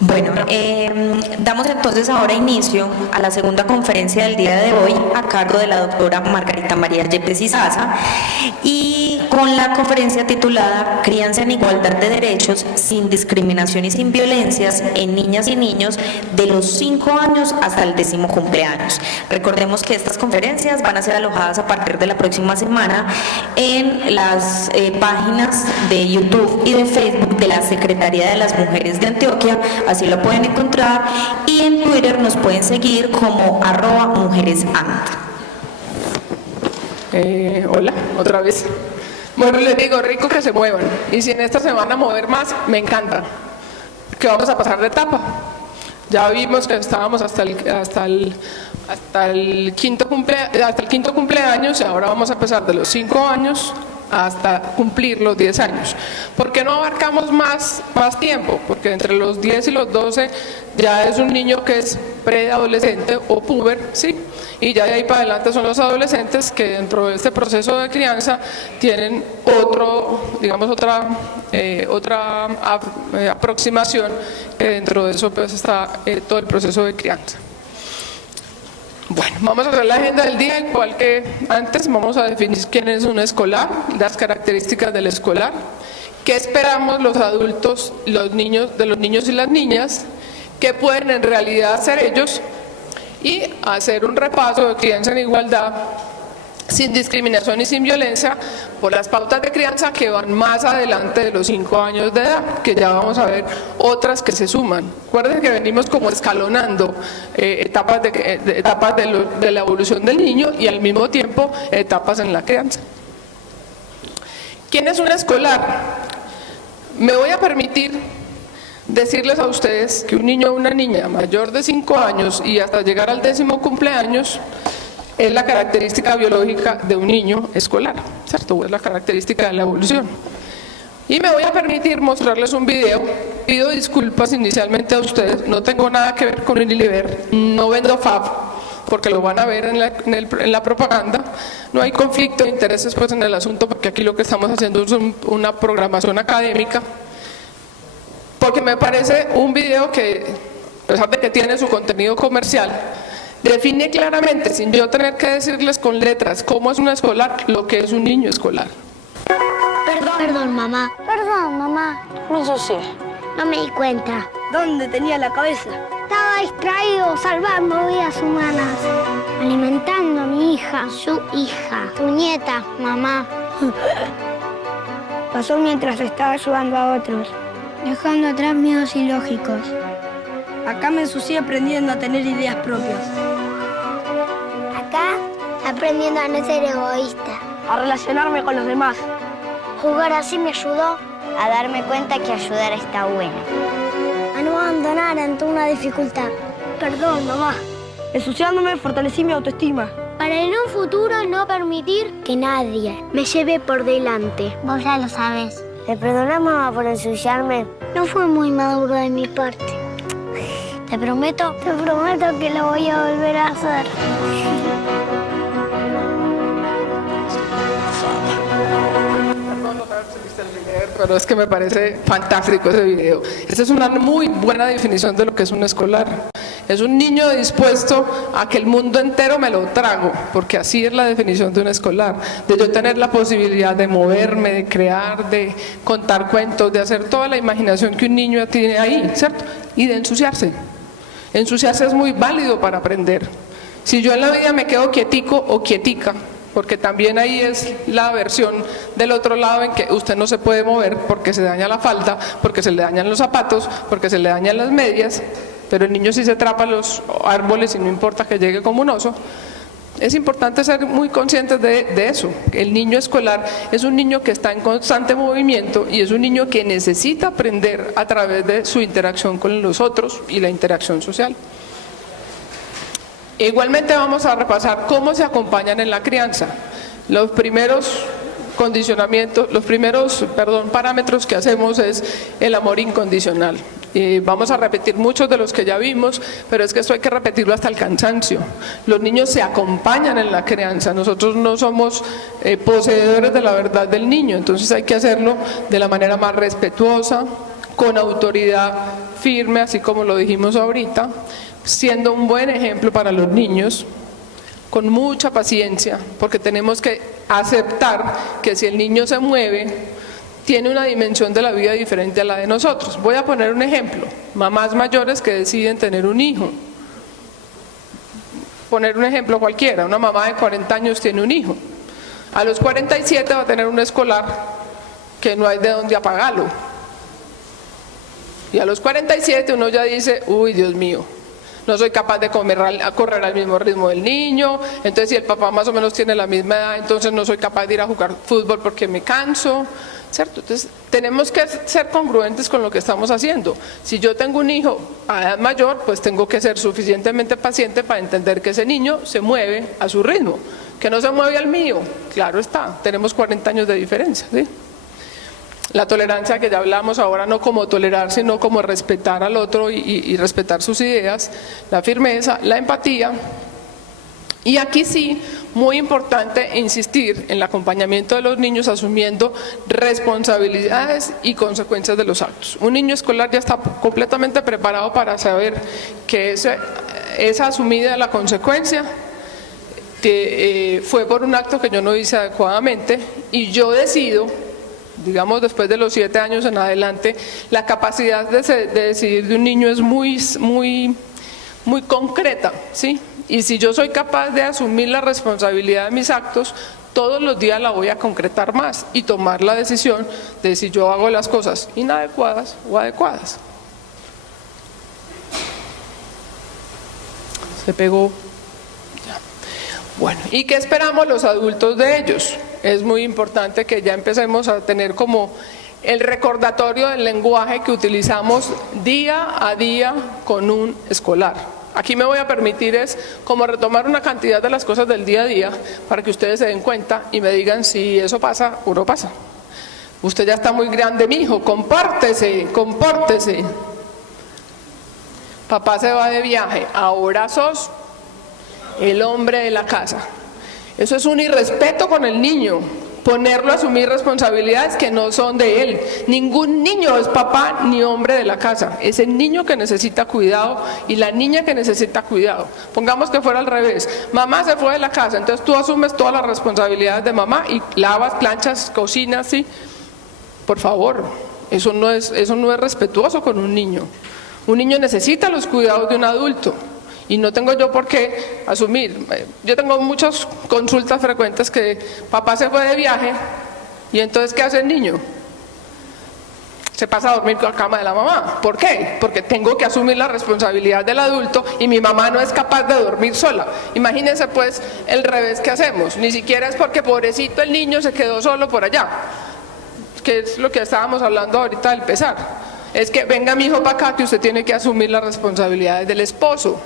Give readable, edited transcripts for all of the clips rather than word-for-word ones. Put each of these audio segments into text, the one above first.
Bueno, damos entonces ahora inicio a la segunda conferencia del día de hoy a cargo de la doctora Margarita María Yepes Izaza y con la conferencia titulada Crianza en Igualdad de Derechos, sin discriminación y sin violencias en niñas y niños de los 5 años hasta el 10º cumpleaños. Recordemos que estas conferencias van a ser alojadas a partir de la próxima semana en las páginas de YouTube y de Facebook de la Secretaría de las Mujeres de Antioquia. Así lo pueden encontrar, y en Twitter nos pueden seguir como @mujeresant. Hola, otra vez. Bueno, les digo, rico que se muevan. Y si en esta se van a mover más, me encanta. Que vamos a pasar de etapa. Ya vimos que estábamos hasta el quinto cumpleaños, y ahora vamos a empezar de los 5 años hasta cumplir los 10 años. ¿Por qué no abarcamos más tiempo? Porque entre los 10 y los 12 ya es un niño que es preadolescente o puber, ¿sí? Y ya de ahí para adelante son los adolescentes que dentro de este proceso de crianza tienen otra aproximación, que dentro de eso pues está todo el proceso de crianza. Bueno, vamos a hacer la agenda del día, igual que antes. Vamos a definir quién es un escolar, las características del escolar, qué esperamos los adultos, de los niños y las niñas, qué pueden en realidad hacer ellos, y hacer un repaso de crianza en igualdad, sin discriminación y sin violencia, por las pautas de crianza que van más adelante de los 5 años de edad, que ya vamos a ver otras que se suman. Recuerden que venimos como escalonando etapas de la evolución del niño y al mismo tiempo etapas en la crianza. ¿Quién es un escolar? Me voy a permitir decirles a ustedes que un niño o una niña mayor de 5 años y hasta llegar al 10º cumpleaños es la característica biológica de un niño escolar, ¿cierto? Es la característica de la evolución. Y me voy a permitir mostrarles un video. Pido disculpas inicialmente a ustedes, no tengo nada que ver con Unilever, no vendo FAB, porque lo van a ver en la propaganda. No hay conflicto de intereses pues en el asunto, porque aquí lo que estamos haciendo es una programación académica, porque me parece un video que, a pesar de que tiene su contenido comercial, define claramente, sin yo tener que decirles con letras cómo es un escolar, lo que es un niño escolar. Perdón, mamá. Perdón, mamá. Me ensucié. No me di cuenta. ¿Dónde tenía la cabeza? Estaba distraído salvando vidas humanas. Alimentando a mi hija, su hija, tu nieta, mamá. Pasó mientras estaba ayudando a otros, Dejando atrás miedos ilógicos. acá me ensucié aprendiendo a tener ideas propias, Acá, aprendiendo a no ser egoísta. a relacionarme con los demás. Jugar así me ayudó a darme cuenta que ayudar está bueno. A no abandonar ante una dificultad. Perdón, mamá. Ensuciándome fortalecí mi autoestima. Para en un futuro no permitir que nadie me lleve por delante. Vos ya lo sabes. ¿Le perdonás, mamá, por ensuciarme? No fue muy maduro de mi parte. Te prometo que lo voy a volver a hacer. Pero es que me parece fantástico ese video. Esa es una muy buena definición de lo que es un escolar. Es un niño dispuesto a que el mundo entero me lo trago, porque así es la definición de un escolar, de yo tener la posibilidad de moverme, de crear, de contar cuentos, de hacer toda la imaginación que un niño tiene ahí, ¿cierto? Y de ensuciarse. Ensuciarse es muy válido para aprender. Si yo en la vida me quedo quietico o quietica, porque también ahí es la versión del otro lado en que usted no se puede mover porque se daña la falda, porque se le dañan los zapatos, porque se le dañan las medias, pero el niño sí se trapa los árboles y no importa que llegue como un oso. Es importante ser muy conscientes de eso. El niño escolar es un niño que está en constante movimiento y es un niño que necesita aprender a través de su interacción con los otros y la interacción social. Igualmente vamos a repasar cómo se acompañan en la crianza. Los primeros parámetros que hacemos es el amor incondicional. Vamos a repetir muchos de los que ya vimos, pero es que esto hay que repetirlo hasta el cansancio. Los niños se acompañan en la crianza, nosotros no somos poseedores de la verdad del niño, entonces hay que hacerlo de la manera más respetuosa, con autoridad firme, así como lo dijimos ahorita, siendo un buen ejemplo para los niños, con mucha paciencia, porque tenemos que aceptar que si el niño se mueve, tiene una dimensión de la vida diferente a la de nosotros. Voy a poner un ejemplo: mamás mayores que deciden tener un hijo. Poner un ejemplo cualquiera: una mamá de 40 años tiene un hijo. A los 47 va a tener un escolar que no hay de dónde apagarlo. Y a los 47 uno ya dice: uy, Dios mío, no soy capaz de correr al mismo ritmo del niño. Entonces, si el papá más o menos tiene la misma edad, entonces no soy capaz de ir a jugar fútbol porque me canso, ¿cierto? Entonces, tenemos que ser congruentes con lo que estamos haciendo. Si yo tengo un hijo a edad mayor, pues tengo que ser suficientemente paciente para entender que ese niño se mueve a su ritmo, que no se mueve al mío. Claro está, tenemos 40 años de diferencia, ¿sí? La tolerancia, que ya hablamos ahora, no como tolerar, sino como respetar al otro y respetar sus ideas, la firmeza, la empatía. Y aquí sí, muy importante insistir en el acompañamiento de los niños asumiendo responsabilidades y consecuencias de los actos. Un niño escolar ya está completamente preparado para saber que esa asumida la consecuencia fue por un acto que yo no hice adecuadamente, y yo decido, digamos después de los 7 años en adelante, la capacidad de decidir de un niño es muy concreta, ¿sí? Y si yo soy capaz de asumir la responsabilidad de mis actos, todos los días la voy a concretar más y tomar la decisión de si yo hago las cosas inadecuadas o adecuadas. Se pegó. Ya. Bueno, ¿y qué esperamos los adultos de ellos? Es muy importante que ya empecemos a tener como el recordatorio del lenguaje que utilizamos día a día con un escolar. Aquí me voy a permitir es como retomar una cantidad de las cosas del día a día para que ustedes se den cuenta y me digan si eso pasa o no pasa. Usted ya está muy grande, mijo, compórtese. Papá se va de viaje, ahora sos el hombre de la casa. Eso es un irrespeto con el niño, ponerlo a asumir responsabilidades que no son de él. Ningún niño es papá ni hombre de la casa, es el niño que necesita cuidado y la niña que necesita cuidado. Pongamos que fuera al revés: mamá se fue de la casa, entonces tú asumes todas las responsabilidades de mamá y lavas, planchas, cocinas, ¿sí? Por favor, eso no es respetuoso con un niño. Un niño necesita los cuidados de un adulto. Y no tengo yo por qué asumir. Yo tengo muchas consultas frecuentes que papá se fue de viaje y entonces ¿qué hace el niño? Se pasa a dormir con la cama de la mamá. ¿Por qué? Porque tengo que asumir la responsabilidad del adulto y mi mamá no es capaz de dormir sola. Imagínense pues el revés que hacemos. Ni siquiera es porque pobrecito el niño se quedó solo por allá, que es lo que estábamos hablando ahorita del pesar. Es que venga mi hijo para acá, que usted tiene que asumir las responsabilidades del esposo.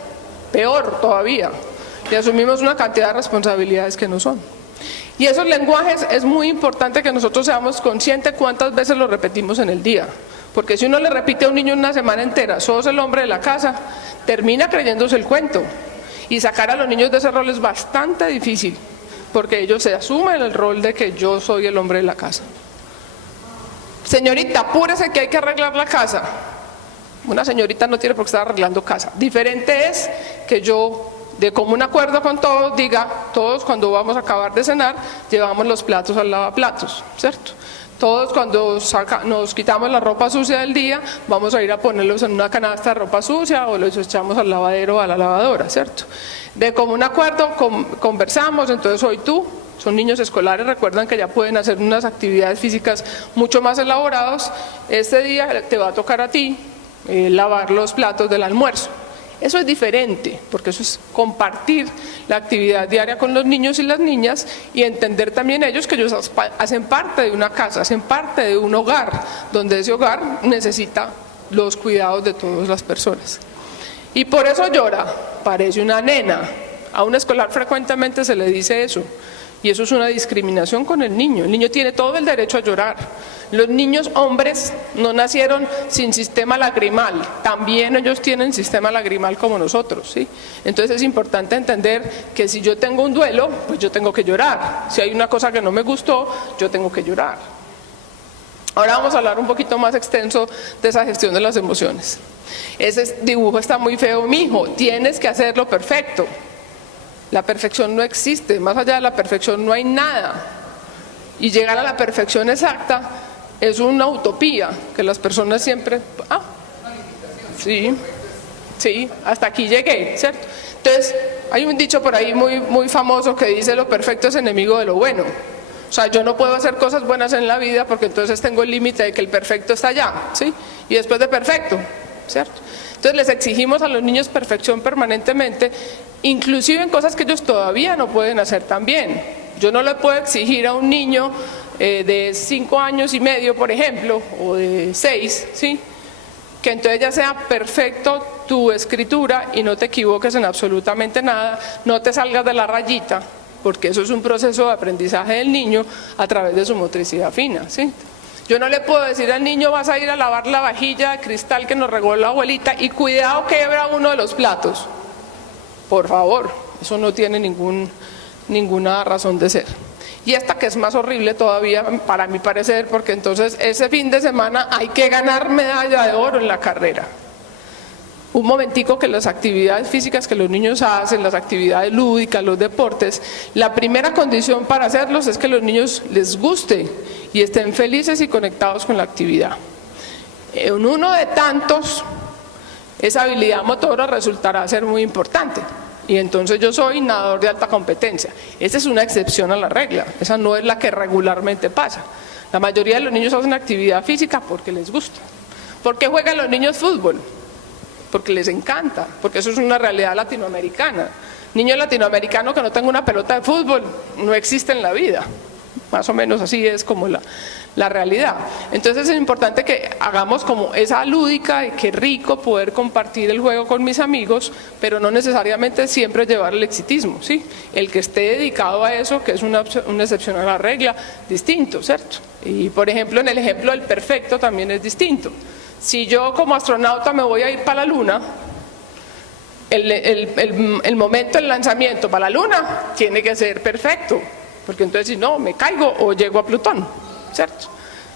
Peor todavía, le asumimos una cantidad de responsabilidades que no son. Y esos lenguajes es muy importante que nosotros seamos conscientes cuántas veces los repetimos en el día. Porque si uno le repite a un niño una semana entera: sos el hombre de la casa, termina creyéndose el cuento. Y sacar a los niños de ese rol es bastante difícil, porque ellos se asumen el rol de que yo soy el hombre de la casa. Señorita, apúrese que hay que arreglar la casa. Una señorita no tiene por qué estar arreglando casa. Diferente es que yo, de común acuerdo con todos, diga: todos cuando vamos a acabar de cenar, llevamos los platos al lavaplatos, ¿cierto? Todos cuando nos quitamos la ropa sucia del día, vamos a ir a ponerlos en una canasta de ropa sucia o los echamos al lavadero o a la lavadora, ¿cierto? De común acuerdo conversamos, entonces hoy tú, son niños escolares, recuerdan que ya pueden hacer unas actividades físicas mucho más elaboradas. Este día te va a tocar a ti lavar los platos del almuerzo. Eso es diferente, porque eso es compartir la actividad diaria con los niños y las niñas y entender también ellos que ellos hacen parte de una casa, hacen parte de un hogar, donde ese hogar necesita los cuidados de todas las personas. Y por eso llora, parece una nena. A un escolar frecuentemente se le dice eso. Y eso es una discriminación con el niño. El niño tiene todo el derecho a llorar. Los niños hombres no nacieron sin sistema lagrimal. También ellos tienen sistema lagrimal como nosotros, ¿sí? Entonces es importante entender que si yo tengo un duelo, pues yo tengo que llorar. Si hay una cosa que no me gustó, yo tengo que llorar. Ahora vamos a hablar un poquito más extenso de esa gestión de las emociones. Ese dibujo está muy feo, mijo, tienes que hacerlo perfecto. La perfección no existe, más allá de la perfección no hay nada. Y llegar a la perfección exacta es una utopía, que las personas siempre... Sí, hasta aquí llegué, ¿cierto? Entonces, hay un dicho por ahí muy famoso que dice: lo perfecto es enemigo de lo bueno. O sea, yo no puedo hacer cosas buenas en la vida porque entonces tengo el límite de que el perfecto está allá, ¿sí? Y después de perfecto, ¿cierto? Entonces les exigimos a los niños perfección permanentemente, inclusive en cosas que ellos todavía no pueden hacer tan bien. Yo no le puedo exigir a un niño de 5 años y medio, por ejemplo, o de 6, ¿sí?, que entonces ya sea perfecto tu escritura y no te equivoques en absolutamente nada, no te salgas de la rayita, porque eso es un proceso de aprendizaje del niño a través de su motricidad fina, ¿sí? Yo no le puedo decir al niño: vas a ir a lavar la vajilla de cristal que nos regaló la abuelita y cuidado quebra uno de los platos. Por favor, eso no tiene ninguna razón de ser. Y esta que es más horrible todavía, para mi parecer, porque entonces ese fin de semana hay que ganar medalla de oro en la carrera. Un momentico que las actividades físicas que los niños hacen, las actividades lúdicas, los deportes, la primera condición para hacerlos es que los niños les guste y estén felices y conectados con la actividad. En uno de tantos, esa habilidad motora resultará ser muy importante. Y entonces yo soy nadador de alta competencia. Esa es una excepción a la regla, esa no es la que regularmente pasa. La mayoría de los niños hacen actividad física porque les gusta. ¿Por qué juegan los niños fútbol? Porque les encanta, porque eso es una realidad latinoamericana. Niño latinoamericano que no tenga una pelota de fútbol no existe en la vida. Más o menos así es como la realidad. Entonces es importante que hagamos como esa lúdica, y qué rico poder compartir el juego con mis amigos, pero no necesariamente siempre llevar el exitismo, ¿sí? El que esté dedicado a eso, que es una excepción a la regla, distinto, ¿cierto? Y por ejemplo, en el ejemplo del perfecto también es distinto. Si yo como astronauta me voy a ir para la luna, el momento del lanzamiento para la luna tiene que ser perfecto, porque entonces si no, me caigo o llego a Plutón, ¿cierto?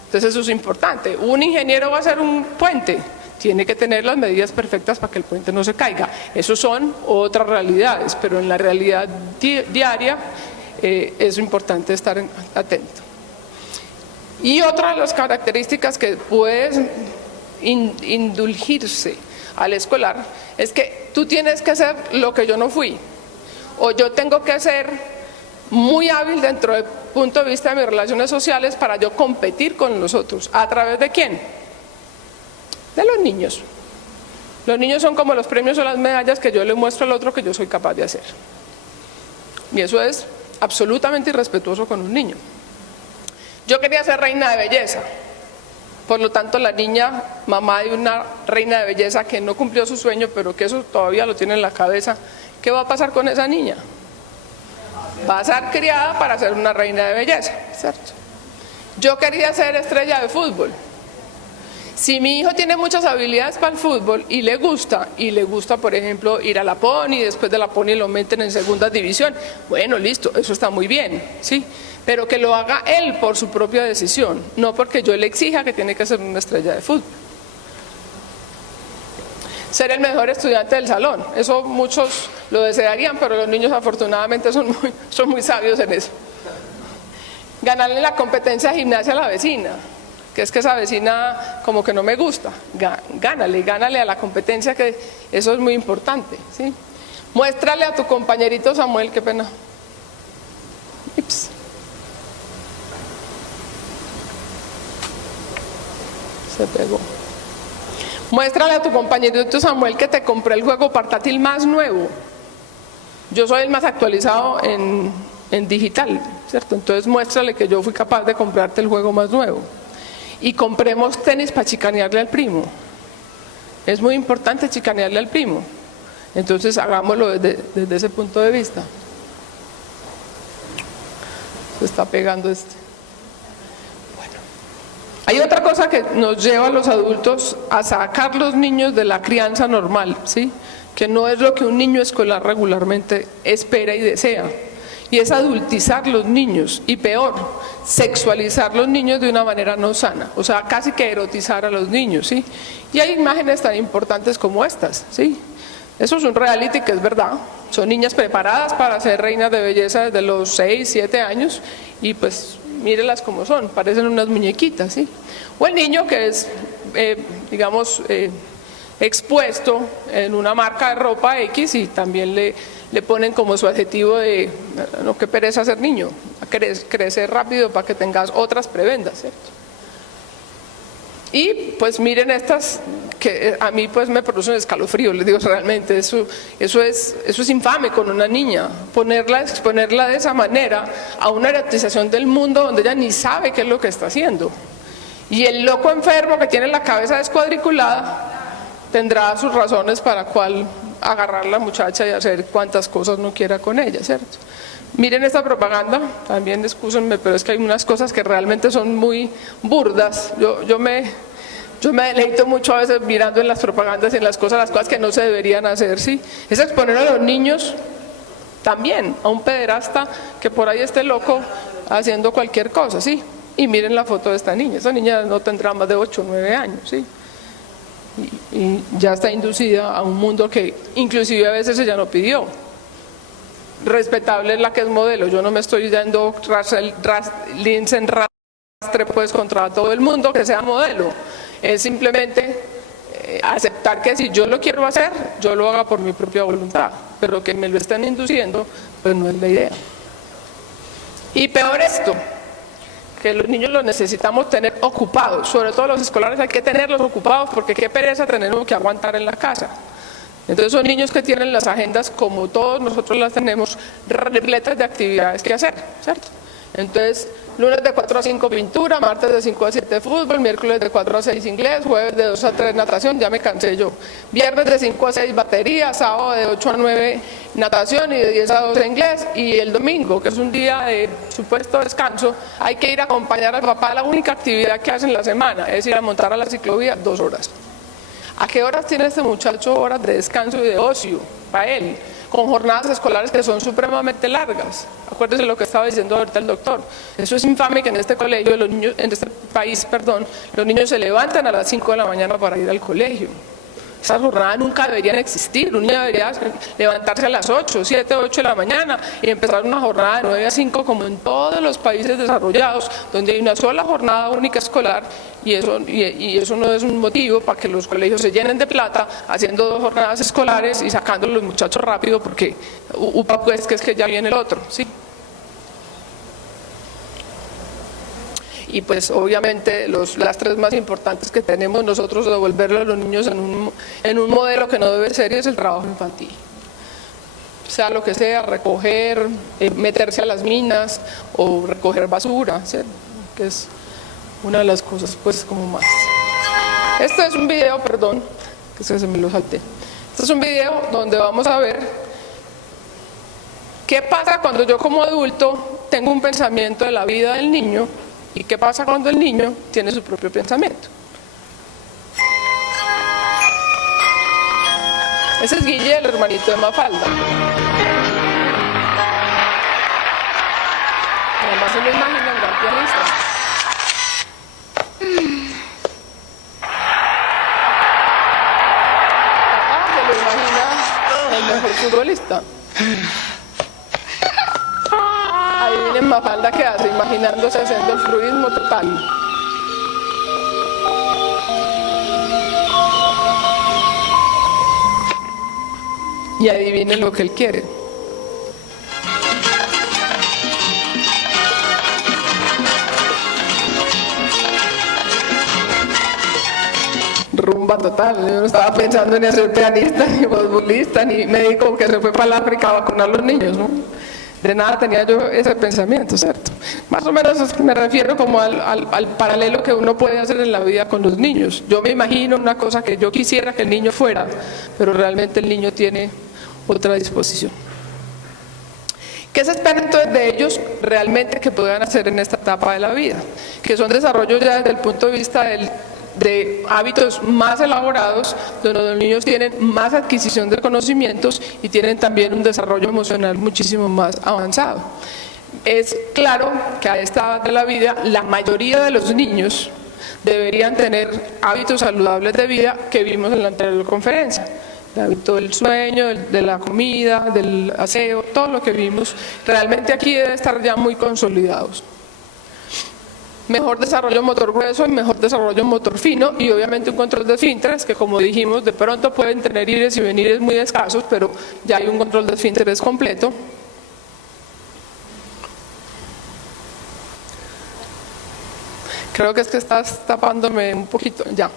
Entonces eso es importante. Un ingeniero va a hacer un puente, tiene que tener las medidas perfectas para que el puente no se caiga. Eso son otras realidades, pero en la realidad diaria es importante estar atento. Y otra de las características que puede indulgirse al escolar es que tú tienes que ser lo que yo no fui, o yo tengo que ser muy hábil dentro del punto de vista de mis relaciones sociales para yo competir con los otros. ¿A través de quién? De los niños. Los niños son como los premios o las medallas que yo le muestro al otro que yo soy capaz de hacer. Y eso es absolutamente irrespetuoso con un niño. Yo quería ser reina de belleza. Por lo tanto, la niña, mamá de una reina de belleza que no cumplió su sueño, pero que eso todavía lo tiene en la cabeza, ¿qué va a pasar con esa niña? Va a ser criada para ser una reina de belleza, ¿cierto? Yo quería ser estrella de fútbol. Si mi hijo tiene muchas habilidades para el fútbol y le gusta, por ejemplo, ir a la Pony, después de la Pony lo meten en segunda división, bueno, listo, eso está muy bien, ¿sí? Pero que lo haga él por su propia decisión, no porque yo le exija que tiene que ser una estrella de fútbol. Ser el mejor estudiante del salón, eso muchos lo desearían, pero los niños afortunadamente son muy sabios en eso. Ganarle la competencia de gimnasia a la vecina, que es que esa vecina como que no me gusta, gánale a la competencia, que eso es muy importante, ¿sí? Muéstrale a tu compañerito Samuel, qué pena. Ips. Se pegó. Muéstrale a tu compañerito Samuel que te compré el juego portátil más nuevo. Yo soy el más actualizado en digital, ¿cierto? Entonces muéstrale que yo fui capaz de comprarte el juego más nuevo. Y compremos tenis para chicanearle al primo. Es muy importante chicanearle al primo. Entonces hagámoslo desde ese punto de vista. Se está pegando este. Hay otra cosa que nos lleva a los adultos a sacar los niños de la crianza normal, ¿sí? Que no es lo que un niño escolar regularmente espera y desea. y es adultizar los niños, y peor, sexualizar los niños de una manera no sana, o sea, casi que erotizar a los niños, ¿sí? Y hay imágenes tan importantes como estas, ¿sí? Eso es un reality que es verdad, son niñas preparadas para ser reinas de belleza desde los 6, 7 años, y pues mírelas como son, parecen unas muñequitas, ¿sí? O el niño que es, digamos, expuesto en una marca de ropa X y también le ponen como su adjetivo de no, qué pereza ser niño, crecer rápido para que tengas otras prebendas, ¿cierto? Y pues miren estas que a mí pues me producen escalofrío, les digo realmente, eso es infame con una niña, exponerla de esa manera a una erotización del mundo donde ella ni sabe qué es lo que está haciendo. Y el loco enfermo que tiene la cabeza descuadriculada tendrá sus razones para cual agarrar a la muchacha y hacer cuantas cosas no quiera con ella, ¿cierto? Miren esta propaganda, también excúsenme, pero es que hay unas cosas que realmente son muy burdas. Yo me deleito mucho a veces mirando en las propagandas y en las cosas que no se deberían hacer, ¿sí? Es exponer a los niños también a un pederasta que por ahí esté loco haciendo cualquier cosa, ¿sí? Y miren la foto de esta niña no tendrá más de 8 o 9 años, ¿sí? Y ya está inducida a un mundo que inclusive a veces ella no pidió. Respetable es la que es modelo, yo no me estoy yendo en rastre pues contra todo el mundo que sea modelo, es simplemente aceptar que si yo lo quiero hacer, yo lo haga por mi propia voluntad, pero que me lo estén induciendo, pues no es la idea. Y peor esto, que los niños los necesitamos tener ocupados, sobre todo los escolares hay que tenerlos ocupados porque qué pereza tenerlos que aguantar en la casa. Entonces son niños que tienen las agendas, como todos nosotros las tenemos, repletas de actividades que hacer, ¿cierto? Entonces, lunes de 4 a 5 pintura, martes de 5 a 7 fútbol, miércoles de 4 a 6 inglés, jueves de 2 a 3 natación, ya me cansé yo, viernes de 5 a 6 batería, sábado de 8 a 9 natación y de 10 a 12 inglés, y el domingo, que es un día de supuesto descanso, hay que ir a acompañar al papá. La única actividad que hace en la semana es ir a montar a la ciclovía 2 horas. ¿A qué horas tiene este muchacho horas de descanso y de ocio para él? Con jornadas escolares que son supremamente largas. Acuérdense lo que estaba diciendo ahorita el doctor. Eso es infame que en este colegio, en este país, los niños se levantan a las 5 de la mañana para ir al colegio. Esas jornadas nunca deberían existir. Un niño debería levantarse a las 8, 7, 8 de la mañana y empezar una jornada de 9 a 5 como en todos los países desarrollados, donde hay una sola jornada única escolar, y eso no es un motivo para que los colegios se llenen de plata haciendo 2 jornadas escolares y sacando a los muchachos rápido porque pues que es que ya viene el otro, ¿sí? Y pues obviamente las 3 más importantes que tenemos nosotros de devolverle a los niños en un modelo que no debe ser, y es el trabajo infantil. Sea lo que sea, recoger, meterse a las minas o recoger basura, ¿sí? Que es una de las cosas pues como más. Este es un video, perdón, que se me lo salté. Este es un video donde vamos a ver qué pasa cuando yo como adulto tengo un pensamiento de la vida del niño y qué pasa cuando el niño tiene su propio pensamiento. Ese es Guille, el hermanito de Mafalda. Además se lo imagina un gran pianista. Se lo imagina el mejor futbolista. Ahí viene Mafalda, que hace imaginándose haciendo el fruismo total. Y adivinen lo que él quiere. Rumba total. Yo no estaba pensando ni ser pianista, ni futbolista, ni médico que se fue para el África a vacunar a los niños, ¿no? De nada tenía yo ese pensamiento, ¿cierto? Más o menos me refiero como al paralelo que uno puede hacer en la vida con los niños. Yo me imagino una cosa que yo quisiera que el niño fuera, pero realmente el niño tiene otra disposición. ¿Qué se espera entonces de ellos realmente que puedan hacer en esta etapa de la vida? Que son desarrollos ya desde el punto de vista de hábitos más elaborados, donde los niños tienen más adquisición de conocimientos y tienen también un desarrollo emocional muchísimo más avanzado. Es claro que a esta edad de la vida la mayoría de los niños deberían tener hábitos saludables de vida que vimos en la anterior conferencia. El hábito del sueño, de la comida, del aseo, todo lo que vimos, realmente aquí debe estar ya muy consolidados. Mejor desarrollo motor grueso y mejor desarrollo motor fino, y obviamente un control de esfínteres que, como dijimos, de pronto pueden tener ires y venires muy escasos, pero ya hay un control de esfínteres completo. Creo que es que estás tapándome un poquito, ya.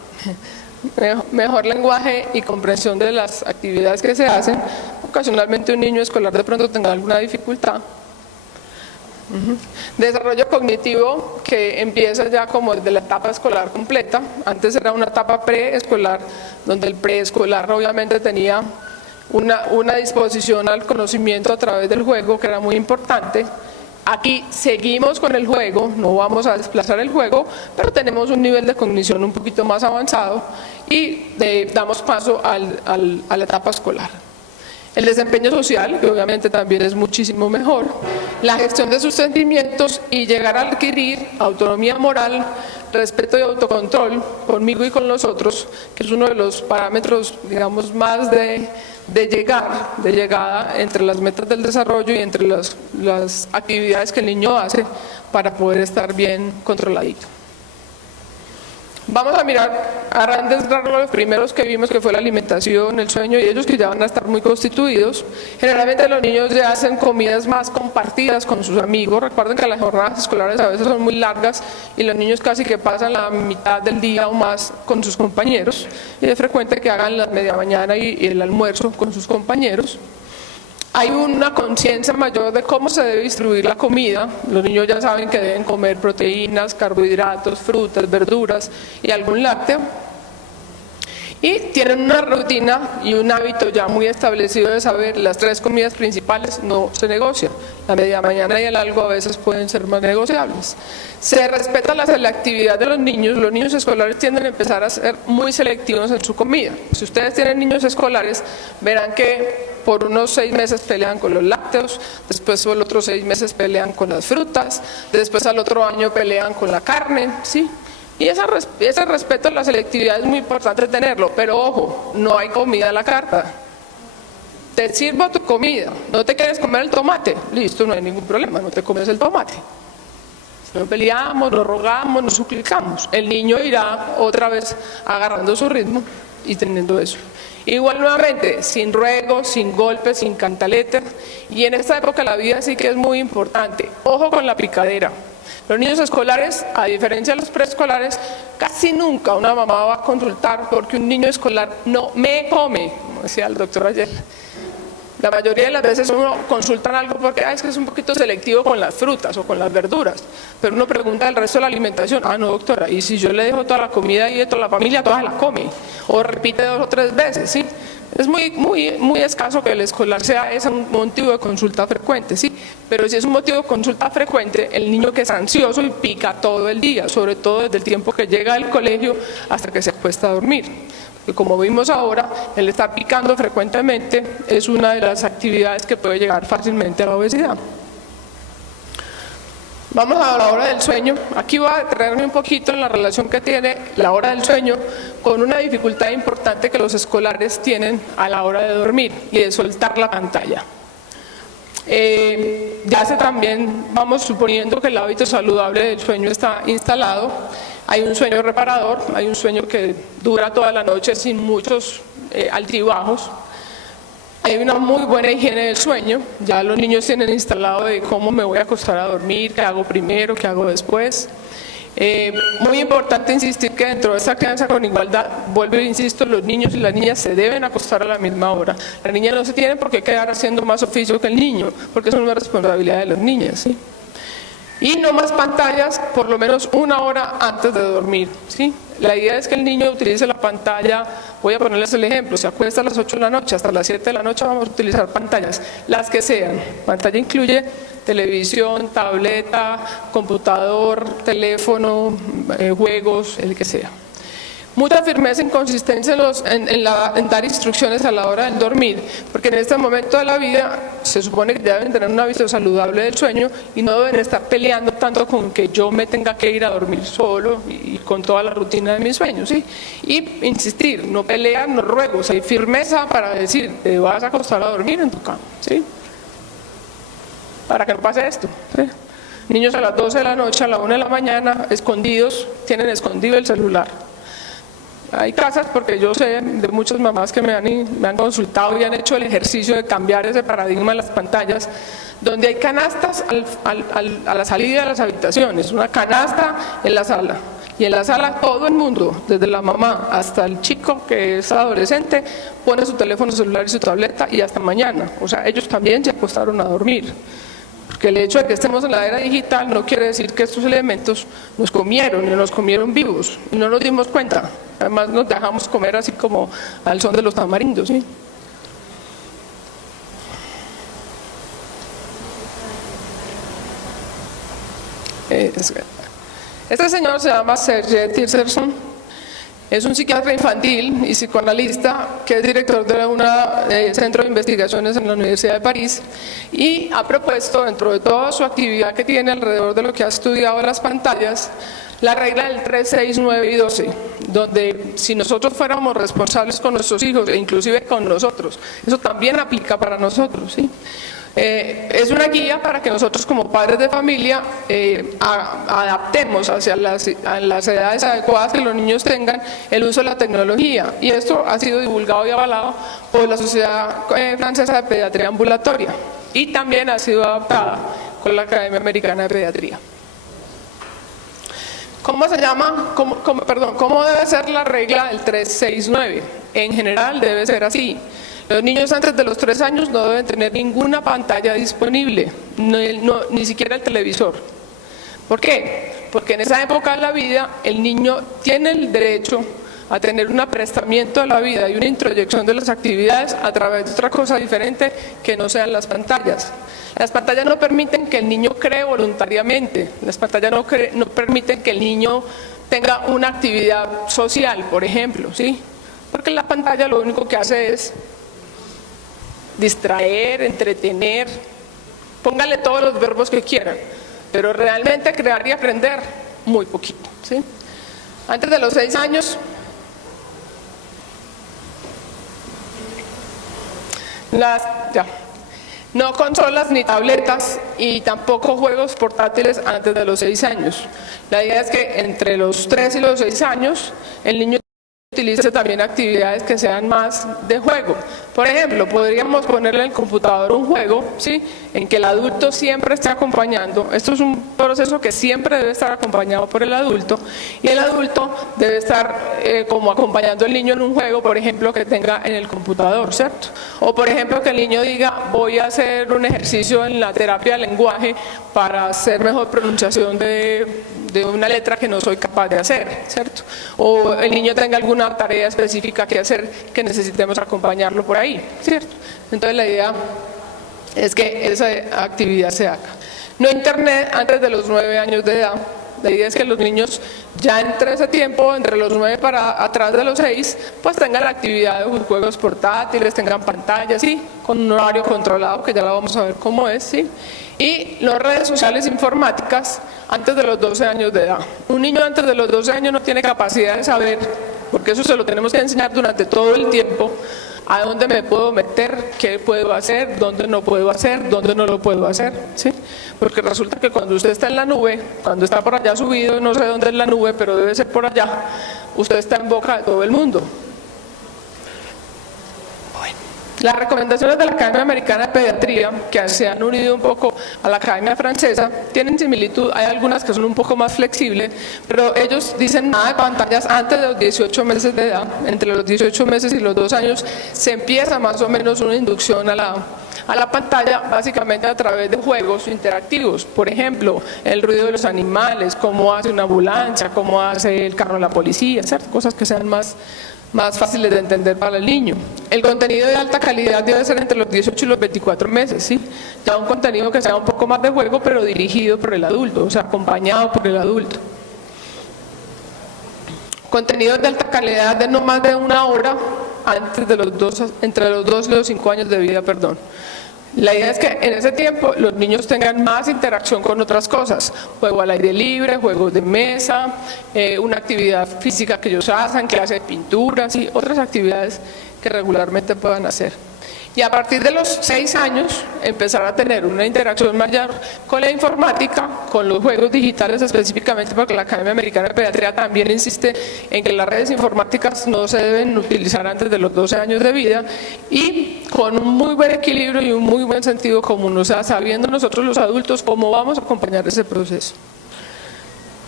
Mejor lenguaje y comprensión de las actividades que se hacen. Ocasionalmente un niño escolar de pronto tenga alguna dificultad. Desarrollo cognitivo, que empieza ya como desde la etapa escolar completa. Antes era una etapa preescolar, donde el preescolar obviamente tenía una disposición al conocimiento a través del juego, que era muy importante. Aquí seguimos con el juego, no vamos a desplazar el juego, pero tenemos un nivel de cognición un poquito más avanzado y damos paso a la etapa escolar. El desempeño social, que obviamente también es muchísimo mejor, la gestión de sus sentimientos y llegar a adquirir autonomía moral, respeto y autocontrol conmigo y con los otros, que es uno de los parámetros, digamos, más de llegada entre las metas del desarrollo y entre las actividades que el niño hace para poder estar bien controladito. Vamos a mirar a grandes rasgos los primeros que vimos, que fue la alimentación, el sueño, y ellos que ya van a estar muy constituidos. Generalmente los niños ya hacen comidas más compartidas con sus amigos. Recuerden que las jornadas escolares a veces son muy largas y los niños casi que pasan la mitad del día o más con sus compañeros, y es frecuente que hagan la media mañana y el almuerzo con sus compañeros. Hay una conciencia mayor de cómo se debe distribuir la comida. Los niños ya saben que deben comer proteínas, carbohidratos, frutas, verduras y algún lácteo. Y tienen una rutina y un hábito ya muy establecido de saber las 3 comidas principales no se negocian. La media mañana y el algo a veces pueden ser más negociables. Se respeta la selectividad de los niños escolares tienden a empezar a ser muy selectivos en su comida. Si ustedes tienen niños escolares, verán que por unos 6 meses pelean con los lácteos, después por otros 6 meses pelean con las frutas, después al otro año pelean con la carne, ¿sí? Y ese respeto a la selectividad es muy importante tenerlo, pero ojo, no hay comida a la carta. Te sirvo tu comida, no te quieres comer el tomate, listo, no hay ningún problema, no te comes el tomate. No peleamos, no rogamos, no suplicamos. El niño irá otra vez agarrando su ritmo y teniendo eso. Igual nuevamente, sin ruegos, sin golpes, sin cantaletas. Y en esta época de la vida sí que es muy importante. Ojo con la picadera. Los niños escolares, a diferencia de los preescolares, casi nunca una mamá va a consultar porque un niño escolar no me come, como decía el doctor ayer. La mayoría de las veces uno consulta algo porque es que es un poquito selectivo con las frutas o con las verduras, pero uno pregunta el resto de la alimentación. No doctora, y si yo le dejo toda la comida y de toda la familia, toda la come, o repite 2 o 3 veces, ¿sí? Es muy escaso que el escolar sea ese un motivo de consulta frecuente, ¿sí? Pero si es un motivo de consulta frecuente, el niño que es ansioso y pica todo el día, sobre todo desde el tiempo que llega al colegio hasta que se acuesta a dormir. Y como vimos ahora, el estar picando frecuentemente es una de las actividades que puede llegar fácilmente a la obesidad. Vamos a la hora del sueño. Aquí voy a detenerme un poquito en la relación que tiene la hora del sueño con una dificultad importante que los escolares tienen a la hora de dormir, y de soltar la pantalla. También vamos suponiendo que el hábito saludable del sueño está instalado. Hay un sueño reparador, hay un sueño que dura toda la noche sin muchos altibajos. Hay una muy buena higiene del sueño, ya los niños tienen instalado de cómo me voy a acostar a dormir, qué hago primero, qué hago después. Muy importante insistir que dentro de esta crianza con igualdad, vuelvo e insisto, los niños y las niñas se deben acostar a la misma hora. La niña no se tiene por qué quedar haciendo más oficio que el niño, porque eso es una responsabilidad de las niñas, ¿sí? Y no más pantallas, por lo menos 1 hora antes de dormir, ¿sí? La idea es que el niño utilice la pantalla. Voy a ponerles el ejemplo: se acuesta a las 8 de la noche, hasta las 7 de la noche vamos a utilizar pantallas, las que sean. Pantalla incluye televisión, tableta, computador, teléfono, juegos, el que sea. Mucha firmeza e inconsistencia en dar instrucciones a la hora del dormir, porque en este momento de la vida se supone que deben tener un hábito saludable del sueño y no deben estar peleando tanto con que yo me tenga que ir a dormir solo y con toda la rutina de mis sueños, ¿sí? Y insistir, no pelear, no ruegos, hay firmeza para decir, te vas a acostar a dormir en tu cama, ¿sí? Para que no pase esto, ¿sí? Niños a las 12 de la noche, a la 1 de la mañana, escondidos, tienen escondido el celular. Hay casas, porque yo sé de muchas mamás que me han consultado y han hecho el ejercicio de cambiar ese paradigma de las pantallas, donde hay canastas a la salida de las habitaciones, una canasta en la sala. Y en la sala todo el mundo, desde la mamá hasta el chico que es adolescente, pone su teléfono celular y su tableta y hasta mañana. O sea, ellos también se acostaron a dormir. Porque el hecho de que estemos en la era digital no quiere decir que estos elementos nos comieron y nos comieron vivos y no nos dimos cuenta. Además nos dejamos comer así como al son de los tamarindos, ¿sí? Este señor se llama Serge Tirserson. Es un psiquiatra infantil y psicoanalista que es director de un centro de investigaciones en la Universidad de París y ha propuesto, dentro de toda su actividad que tiene alrededor de lo que ha estudiado en las pantallas, la regla del 3, 6, 9 y 12, donde si nosotros fuéramos responsables con nuestros hijos e inclusive con nosotros, eso también aplica para nosotros, ¿sí? Es una guía para que nosotros como padres de familia adaptemos hacia las edades adecuadas que los niños tengan el uso de la tecnología, y esto ha sido divulgado y avalado por la Sociedad Francesa de Pediatría Ambulatoria y también ha sido adaptada con la Academia Americana de Pediatría. ¿Cómo se llama? ¿Cómo debe ser la regla del 3, 6, 9? En general debe ser así. Los niños antes de los 3 años no deben tener ninguna pantalla disponible, ni siquiera el televisor. ¿Por qué? Porque en esa época de la vida el niño tiene el derecho a tener un aprestamiento de la vida y una introyección de las actividades a través de otra cosa diferente que no sean las pantallas. Las pantallas no permiten que el niño cree voluntariamente, las pantallas no permiten que el niño tenga una actividad social, por ejemplo, ¿sí? Porque la pantalla lo único que hace es distraer, entretener, póngale todos los verbos que quieran, pero realmente crear y aprender, muy poquito, ¿sí? Antes de los 6 años, no consolas ni tabletas y tampoco juegos portátiles antes de los 6 años. La idea es que entre los 3 y los 6 años el niño utilice también actividades que sean más de juego. Por ejemplo, podríamos ponerle en el computador un juego, ¿sí?, en que el adulto siempre esté acompañando. Esto es un proceso que siempre debe estar acompañado por el adulto, y el adulto debe estar como acompañando al niño en un juego, por ejemplo, que tenga en el computador, ¿cierto? O por ejemplo que el niño diga, voy a hacer un ejercicio en la terapia del lenguaje para hacer mejor pronunciación de una letra que no soy capaz de hacer, ¿cierto? O el niño tenga alguna tarea específica que hacer que necesitemos acompañarlo por ahí, ¿cierto? Entonces la idea es que esa actividad se haga. No internet antes de los 9 años de edad. La idea es que los niños ya entre ese tiempo, entre los 9 para atrás de los 6, pues tengan la actividad de juegos portátiles, tengan pantallas, ¿sí?, con un horario controlado, que ya la vamos a ver cómo es, ¿sí? Y las redes sociales informáticas antes de los 12 años de edad. Un niño antes de los 12 años no tiene capacidad de saber, porque eso se lo tenemos que enseñar durante todo el tiempo, a dónde me puedo meter, qué puedo hacer, dónde no puedo hacer, dónde no lo puedo hacer, ¿sí? Porque resulta que cuando usted está en la nube, cuando está por allá subido, no sé dónde es la nube, pero debe ser por allá, usted está en boca de todo el mundo. Las recomendaciones de la Academia Americana de Pediatría, que se han unido un poco a la Academia Francesa, tienen similitud. Hay algunas que son un poco más flexibles, pero ellos dicen nada de pantallas antes de los 18 meses de edad. Entre los 18 meses y los 2 años se empieza más o menos una inducción a la pantalla, básicamente a través de juegos interactivos. Por ejemplo, el ruido de los animales, cómo hace una ambulancia, cómo hace el carro de la policía, ¿cierto? Cosas que sean más fáciles de entender para el niño. El contenido de alta calidad debe ser entre los 18 y los 24 meses, ¿sí? Ya un contenido que sea un poco más de juego, pero dirigido por el adulto, o sea, acompañado por el adulto. Contenidos de alta calidad de no más de 1 hora entre los 2 y los 5 años de vida, perdón. La idea es que en ese tiempo los niños tengan más interacción con otras cosas, juego al aire libre, juegos de mesa, una actividad física que ellos hacen, clase de pintura, ¿sí? Otras actividades que regularmente puedan hacer. Y a partir de los 6 años empezar a tener una interacción mayor con la informática, con los juegos digitales específicamente, porque la Academia Americana de Pediatría también insiste en que las redes informáticas no se deben utilizar antes de los 12 años de vida, y con un muy buen equilibrio y un muy buen sentido común, o sea, sabiendo nosotros los adultos cómo vamos a acompañar ese proceso.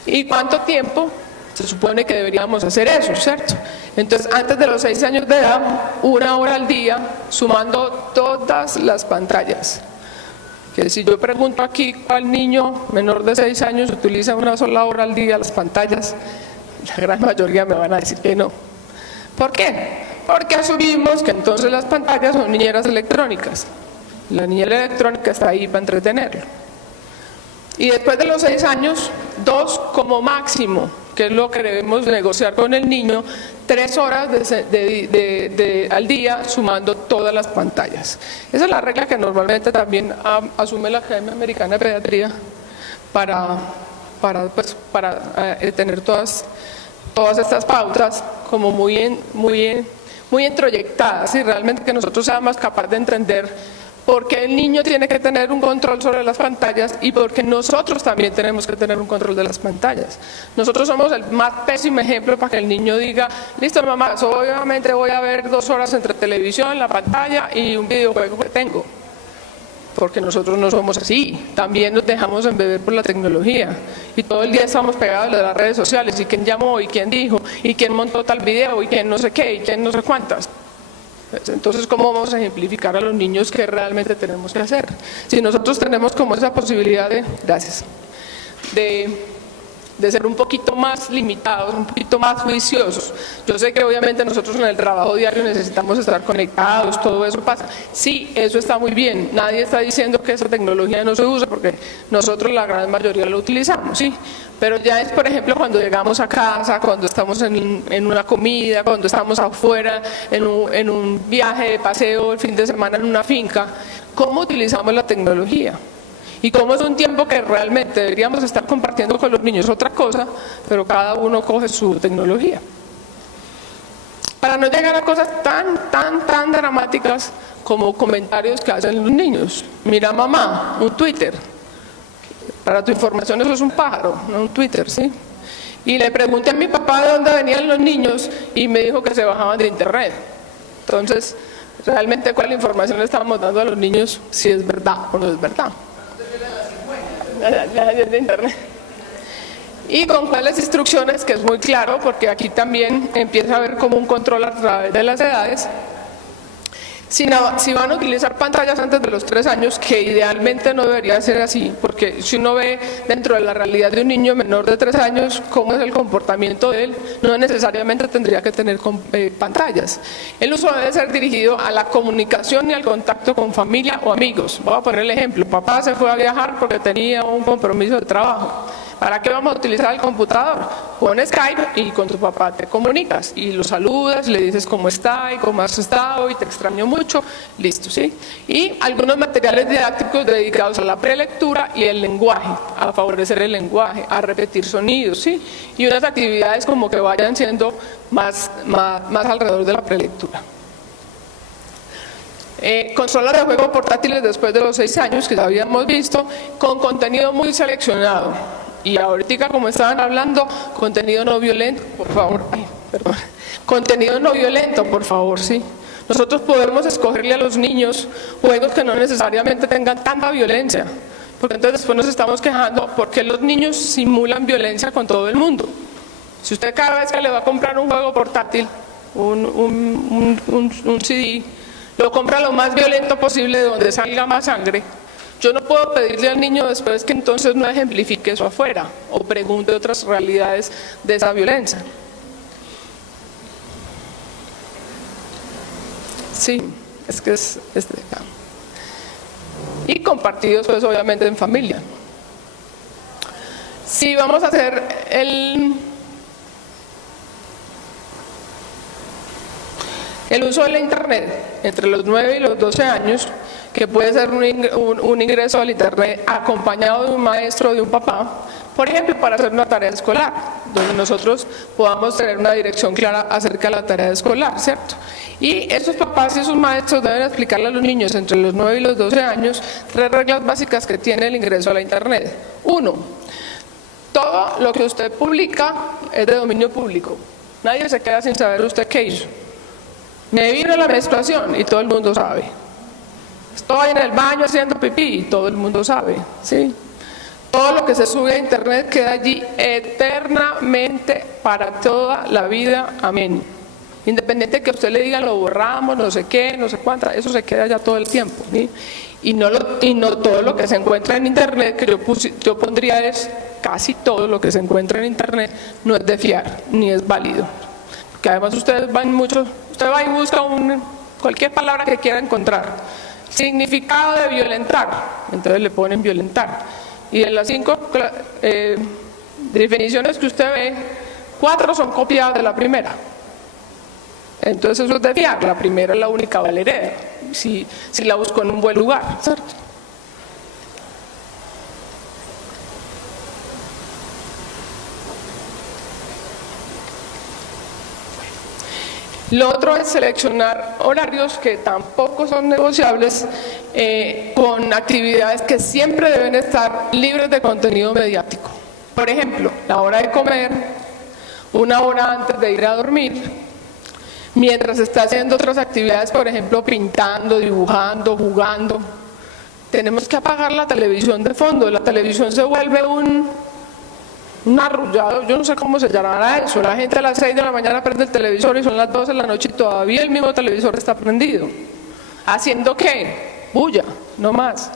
¿Y cuánto tiempo? Se supone que deberíamos hacer eso, ¿cierto? Entonces, antes de los 6 años de edad, 1 hora al día, sumando todas las pantallas. Que si yo pregunto aquí cuál niño menor de 6 años utiliza 1 sola hora al día las pantallas, la gran mayoría me van a decir que no. ¿Por qué? Porque asumimos que entonces las pantallas son niñeras electrónicas. La niñera electrónica está ahí para entretenerlo. Y después de los 6 años, 2 como máximo, que es lo que debemos negociar con el niño, 3 horas al día sumando todas las pantallas. Esa es la regla que normalmente también asume la Academia Americana de Pediatría para tener todas estas pautas como muy introyectadas, y realmente que nosotros seamos capaces de entender por qué el niño tiene que tener un control sobre las pantallas y por qué nosotros también tenemos que tener un control de las pantallas. Nosotros somos el más pésimo ejemplo para que el niño diga, listo mamá, obviamente voy a ver 2 horas entre televisión, la pantalla y un videojuego que tengo. Porque nosotros no somos así, también nos dejamos embeber por la tecnología y todo el día estamos pegados a las redes sociales, y quién llamó, y quién dijo, y quién montó tal video, y quién no sé qué, y quién no sé cuántas. Entonces, ¿cómo vamos a ejemplificar a los niños qué realmente tenemos que hacer? Si nosotros tenemos como esa posibilidad de ser un poquito más limitados, un poquito más juiciosos. Yo sé que obviamente nosotros en el trabajo diario necesitamos estar conectados, todo eso pasa. Sí, eso está muy bien, nadie está diciendo que esa tecnología no se use, porque nosotros la gran mayoría lo utilizamos, sí. Pero ya es, por ejemplo, cuando llegamos a casa, cuando estamos en una comida, cuando estamos afuera, en un viaje de paseo el fin de semana en una finca, ¿cómo utilizamos la tecnología? Y cómo es un tiempo que realmente deberíamos estar compartiendo con los niños otra cosa, pero cada uno coge su tecnología. Para no llegar a cosas tan dramáticas como comentarios que hacen los niños. Mira mamá, un Twitter. Para tu información eso es un pájaro, no un Twitter, ¿sí? Y le pregunté a mi papá de dónde venían los niños y me dijo que se bajaban de internet. Entonces, realmente cuál información le estamos dando a los niños, si es verdad o no es verdad. De internet. Y con cuáles instrucciones, que es muy claro, porque aquí también empieza a haber como un control a través de las edades. Si van a utilizar pantallas antes de los 3 años, que idealmente no debería ser así, porque si uno ve dentro de la realidad de un niño menor de 3 años cómo es el comportamiento de él, no necesariamente tendría que tener pantallas. El uso debe ser dirigido a la comunicación y al contacto con familia o amigos. Voy a poner el ejemplo: papá se fue a viajar porque tenía un compromiso de trabajo. ¿Para qué vamos a utilizar el computador? Con Skype, y con tu papá te comunicas y lo saludas, le dices cómo está y cómo has estado y te extraño mucho, listo, ¿sí? Y algunos materiales didácticos dedicados a la prelectura y el lenguaje, a favorecer el lenguaje, a repetir sonidos, ¿sí? Y unas actividades como que vayan siendo más alrededor de la prelectura. Consolas de juego portátiles después de los 6 años, que ya habíamos visto, con contenido muy seleccionado. Y ahorita, como estaban hablando, contenido no violento, por favor. Ay, perdón. Contenido no violento, por favor, sí. Nosotros podemos escogerle a los niños juegos que no necesariamente tengan tanta violencia, porque entonces después nos estamos quejando porque los niños simulan violencia con todo el mundo. Si usted cada vez que le va a comprar un juego portátil, un CD, lo compra lo más violento posible, de donde salga más sangre, yo no puedo pedirle al niño después que entonces no ejemplifique eso afuera o pregunte otras realidades de esa violencia. Sí, es que es de acá. Y compartidos pues obviamente en familia. Si vamos a hacer El uso de la Internet entre los 9 y los 12 años, que puede ser un ingreso al Internet acompañado de un maestro o de un papá, por ejemplo, para hacer una tarea escolar, donde nosotros podamos tener una dirección clara acerca de la tarea escolar, ¿cierto? Y esos papás y esos maestros deben explicarle a los niños entre los 9 y los 12 años 3 reglas básicas que tiene el ingreso a la Internet. 1. Todo lo que usted publica es de dominio público. Nadie se queda sin saber usted qué hizo. Me vino la menstruación y todo el mundo sabe. Estoy en el baño haciendo pipí y todo el mundo sabe, ¿sí? Todo lo que se sube a Internet queda allí eternamente para toda la vida. Amén. Independiente de que usted le diga lo borramos, no sé qué, no sé cuánta, eso se queda ya todo el tiempo, ¿sí? Y no todo lo que se encuentra en Internet, que yo pondría es casi todo lo que se encuentra en Internet, no es de fiar, ni es válido. Porque además usted va y busca cualquier palabra que quiera encontrar. Significado de violentar, entonces le ponen violentar. Y de las 5 definiciones que usted ve, 4 son copiadas de la primera. Entonces eso es de fiar, la primera es la única valedera, si la busco en un buen lugar, ¿cierto? Lo otro es seleccionar horarios que tampoco son negociables con actividades que siempre deben estar libres de contenido mediático. Por ejemplo, la hora de comer, 1 hora antes de ir a dormir, mientras está haciendo otras actividades, por ejemplo, pintando, dibujando, jugando. Tenemos que apagar la televisión de fondo. La televisión se vuelve un arrullado, yo no sé cómo se llamará eso. La gente a las 6 de la mañana prende el televisor y son las 12 de la noche y todavía el mismo televisor está prendido. ¿Haciendo qué? Bulla, no más.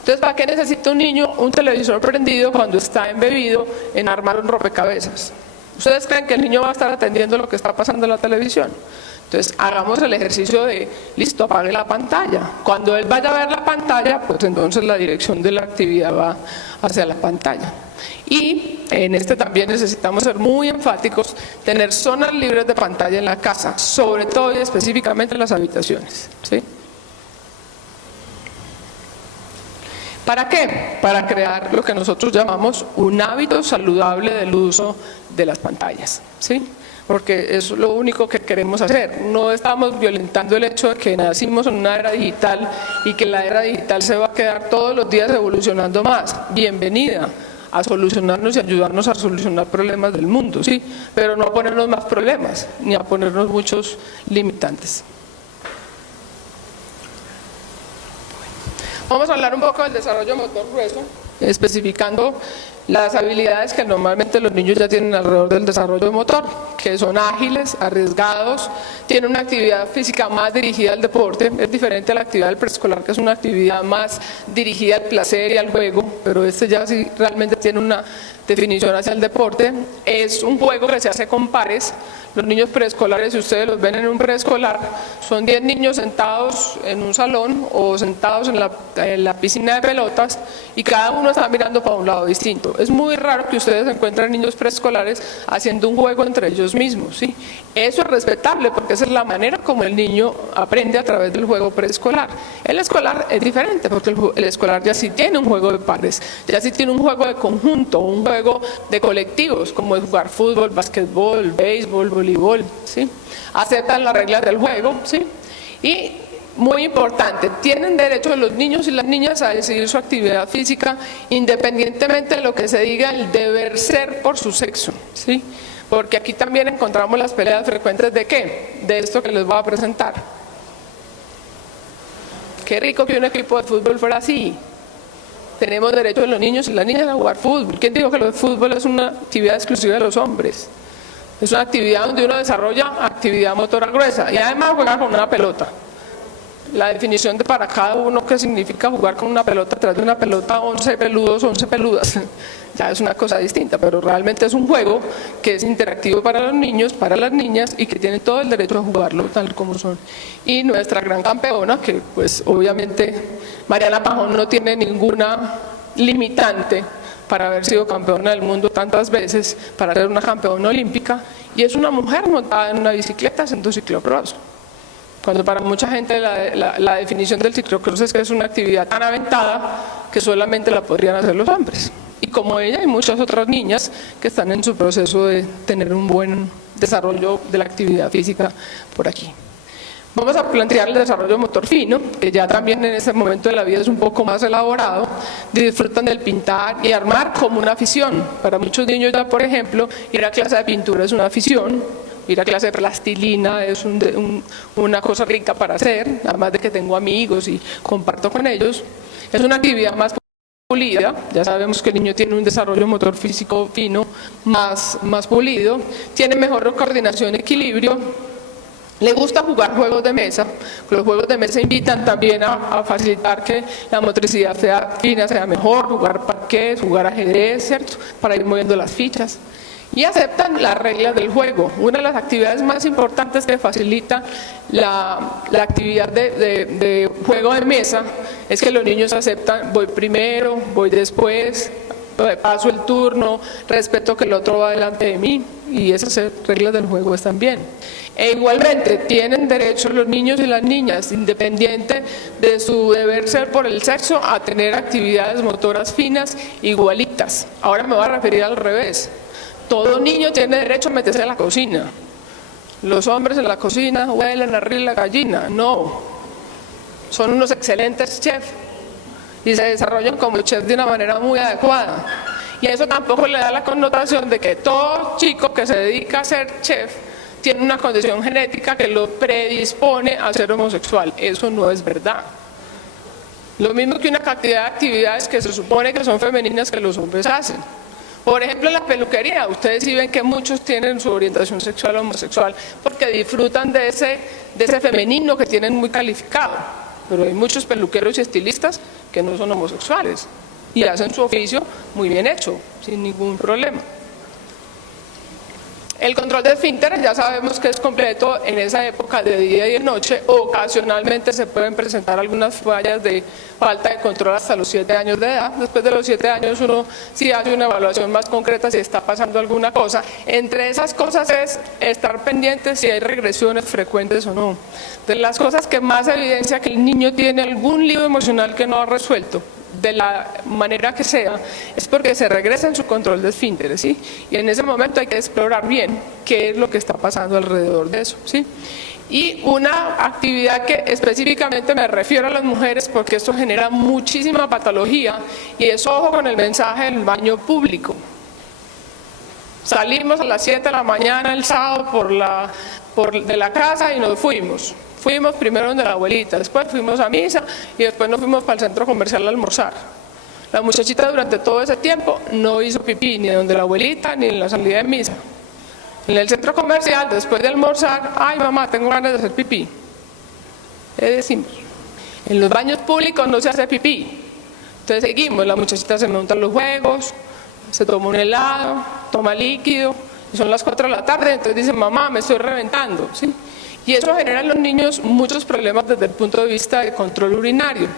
Entonces, ¿para qué necesita un niño un televisor prendido cuando está embebido en armar un rompecabezas? ¿Ustedes creen que el niño va a estar atendiendo lo que está pasando en la televisión? Entonces, hagamos el ejercicio de, listo, apague la pantalla. Cuando él vaya a ver la pantalla, pues entonces la dirección de la actividad va hacia la pantalla. Y en este también necesitamos ser muy enfáticos, tener zonas libres de pantalla en la casa, sobre todo y específicamente en las habitaciones, ¿sí? ¿Para qué? Para crear lo que nosotros llamamos un hábito saludable del uso de las pantallas, ¿sí? Porque eso es lo único que queremos hacer. No estamos violentando el hecho de que nacimos en una era digital y que la era digital se va a quedar todos los días evolucionando más. Bienvenida a solucionarnos y ayudarnos a solucionar problemas del mundo, ¿sí? Pero no a ponernos más problemas, ni a ponernos muchos limitantes. Vamos a hablar un poco del desarrollo motor grueso, especificando las habilidades que normalmente los niños ya tienen alrededor del desarrollo motor, que son ágiles, arriesgados, tienen una actividad física más dirigida al deporte. Es diferente a la actividad del preescolar, que es una actividad más dirigida al placer y al juego, pero este ya sí realmente tiene una definición hacia el deporte. Es un juego que se hace con pares. Los niños preescolares, si ustedes los ven en un preescolar, son 10 niños sentados en un salón o sentados en la piscina de pelotas y cada uno está mirando para un lado distinto. Es muy raro que ustedes encuentren niños preescolares haciendo un juego entre ellos mismos, ¿sí? Eso es respetable porque esa es la manera como el niño aprende a través del juego preescolar. El escolar es diferente porque el escolar ya sí tiene un juego de pares, ya sí tiene un juego de conjunto, un juego de colectivos, como es jugar fútbol, básquetbol, béisbol, voleibol, ¿sí? Aceptan las reglas del juego, ¿sí? Y muy importante, tienen derecho los niños y las niñas a decidir su actividad física independientemente de lo que se diga el deber ser por su sexo, ¿sí? Porque aquí también encontramos las peleas frecuentes de ¿qué? De esto que les voy a presentar. Qué rico que un equipo de fútbol fuera así. Tenemos derecho de los niños y las niñas a jugar fútbol. ¿Quién dijo que el fútbol es una actividad exclusiva de los hombres? Es una actividad donde uno desarrolla actividad motora gruesa y además juega con una pelota. La definición de para cada uno qué significa jugar con una pelota, atrás de una pelota 11 peludos, 11 peludas, ya es una cosa distinta, pero realmente es un juego que es interactivo para los niños, para las niñas y que tienen todo el derecho a jugarlo tal como son. Y nuestra gran campeona, que pues obviamente Mariana Pajón no tiene ninguna limitante para haber sido campeona del mundo tantas veces, para ser una campeona olímpica, y es una mujer montada en una bicicleta haciendo ciclocross. cuando para mucha gente la definición del ciclocross es que es una actividad tan aventada que solamente la podrían hacer los hombres. Y como ella hay muchas otras niñas que están en su proceso de tener un buen desarrollo de la actividad física por aquí. Vamos a plantear el desarrollo motor fino, que ya también en este momento de la vida es un poco más elaborado. Disfrutan del pintar y armar como una afición. Para muchos niños ya, por ejemplo, ir a clase de pintura es una afición, ir a clase de plastilina es una cosa rica para hacer, además de que tengo amigos y comparto con ellos. Es una actividad más pulida, ya sabemos que el niño tiene un desarrollo motor físico fino más pulido, tiene mejor coordinación y equilibrio. Le gusta jugar juegos de mesa. Los juegos de mesa invitan también a facilitar que la motricidad sea fina, sea mejor, jugar parqués, jugar ajedrez, ¿cierto? Para ir moviendo las fichas. Y aceptan las reglas del juego. Una de las actividades más importantes que facilita la actividad de juego de mesa es que los niños aceptan, voy primero, voy después, paso el turno, respeto que el otro va delante de mí, y esas reglas del juego están bien. E igualmente tienen derecho los niños y las niñas, independiente de su deber ser por el sexo, a tener actividades motoras finas igualitas. Ahora me voy a referir al revés. Todo niño tiene derecho a meterse en la cocina. Los hombres en la cocina huelen a la gallina. No, son unos excelentes chefs y se desarrollan como chefs de una manera muy adecuada. Y eso tampoco le da la connotación de que todo chico que se dedica a ser chef tiene una condición genética que lo predispone a ser homosexual. Eso no es verdad. Lo mismo que una cantidad de actividades que se supone que son femeninas que los hombres hacen. Por ejemplo, la peluquería. Ustedes sí ven que muchos tienen su orientación sexual o homosexual porque disfrutan de ese femenino que tienen muy calificado. Pero hay muchos peluqueros y estilistas que no son homosexuales y hacen su oficio muy bien hecho, sin ningún problema. El control de esfínteres ya sabemos que es completo en esa época de día y de noche. Ocasionalmente se pueden presentar algunas fallas de falta de control hasta los 7 años de edad. Después de los 7 años uno sí hace una evaluación más concreta si está pasando alguna cosa. Entre esas cosas es estar pendiente si hay regresiones frecuentes o no. De las cosas que más evidencia que el niño tiene algún lío emocional que no ha resuelto, de la manera que sea, es porque se regresa en su control de esfínteres, ¿sí? Y en ese momento hay que explorar bien qué es lo que está pasando alrededor de eso, ¿sí? Y una actividad que específicamente me refiero a las mujeres porque esto genera muchísima patología, y es ojo con el mensaje del baño público. Salimos a las 7 de la mañana el sábado de la casa y nos fuimos. Fuimos primero donde la abuelita, después fuimos a misa y después nos fuimos para el centro comercial a almorzar. La muchachita durante todo ese tiempo no hizo pipí ni donde la abuelita ni en la salida de misa. En el centro comercial, después de almorzar, ay mamá, tengo ganas de hacer pipí. Le decimos. En los baños públicos no se hace pipí. Entonces seguimos, la muchachita se monta los juegos, se toma un helado, toma líquido, y son las 4 de la tarde, entonces dice mamá, me estoy reventando, ¿sí? Y eso genera en los niños muchos problemas desde el punto de vista de control urinario,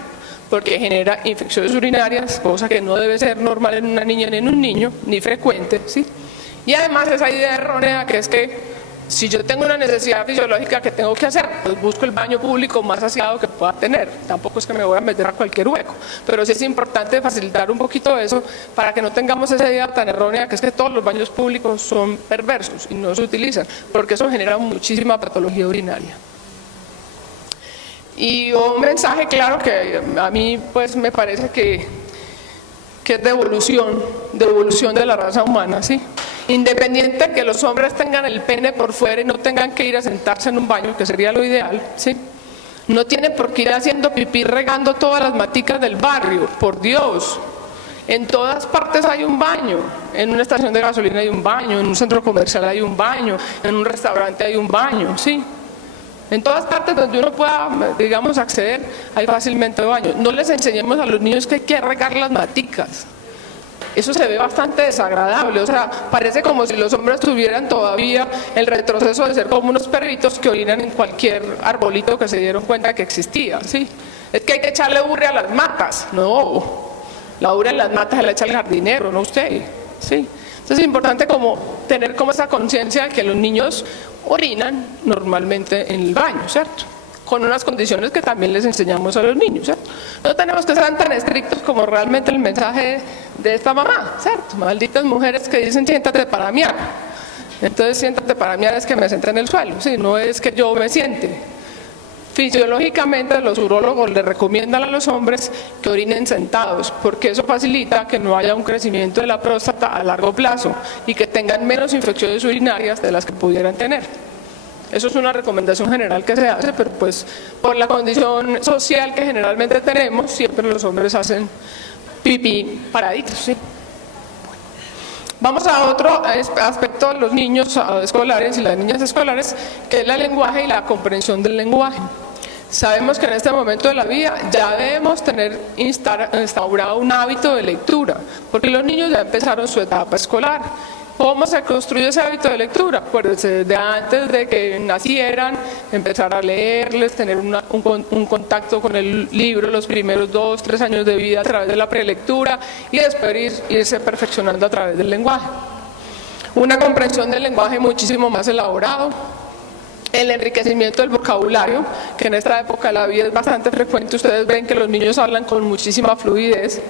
porque genera infecciones urinarias, cosa que no debe ser normal en una niña ni en un niño, ni frecuente, ¿sí? Y además esa idea errónea que es que si yo tengo una necesidad fisiológica que tengo que hacer, pues busco el baño público más aseado que pueda tener. Tampoco es que me voy a meter a cualquier hueco, pero sí es importante facilitar un poquito eso para que no tengamos esa idea tan errónea que es que todos los baños públicos son perversos y no se utilizan, porque eso genera muchísima patología urinaria. Y un mensaje claro que a mí pues me parece que es de evolución de la raza humana, ¿sí? Independiente de que los hombres tengan el pene por fuera y no tengan que ir a sentarse en un baño, que sería lo ideal, ¿sí? No tienen por qué ir haciendo pipí regando todas las maticas del barrio, por Dios. En todas partes hay un baño, en una estación de gasolina hay un baño, en un centro comercial hay un baño, en un restaurante hay un baño, ¿sí? En todas partes donde uno pueda, digamos, acceder, hay fácilmente baño. No les enseñemos a los niños que hay que regar las maticas. Eso se ve bastante desagradable, o sea, parece como si los hombres tuvieran todavía el retroceso de ser como unos perritos que orinan en cualquier arbolito que se dieron cuenta que existía, ¿sí? Es que hay que echarle urre a las matas. No, la urre en las matas se la echa el jardinero, no usted, ¿sí? Entonces es importante como tener como esa conciencia de que los niños orinan normalmente en el baño, ¿cierto? con unas condiciones que también les enseñamos a los niños, ¿cierto? No tenemos que ser tan estrictos como realmente el mensaje de esta mamá, ¿cierto? Malditas mujeres que dicen siéntate para miar. Entonces siéntate para miar es que me senté en el suelo, ¿sí? No es que yo me siente. Fisiológicamente los urólogos le recomiendan a los hombres que orinen sentados, porque eso facilita que no haya un crecimiento de la próstata a largo plazo y que tengan menos infecciones urinarias de las que pudieran tener. Eso es una recomendación general que se hace, pero pues por la condición social que generalmente tenemos, siempre los hombres hacen pipí paraditos, ¿sí? Vamos a otro aspecto de los niños escolares y las niñas escolares, que es el lenguaje y la comprensión del lenguaje. Sabemos que en este momento de la vida ya debemos tener instaurado un hábito de lectura, porque los niños ya empezaron su etapa escolar. ¿Cómo se construye ese hábito de lectura? Acuérdense, de antes de que nacieran, empezar a leerles, tener un contacto con el libro los primeros 2, 3 años de vida a través de la prelectura y después irse perfeccionando a través del lenguaje. Una comprensión del lenguaje muchísimo más elaborado. El enriquecimiento del vocabulario, que en esta época de la vida es bastante frecuente. Ustedes ven que los niños hablan con muchísima fluidez.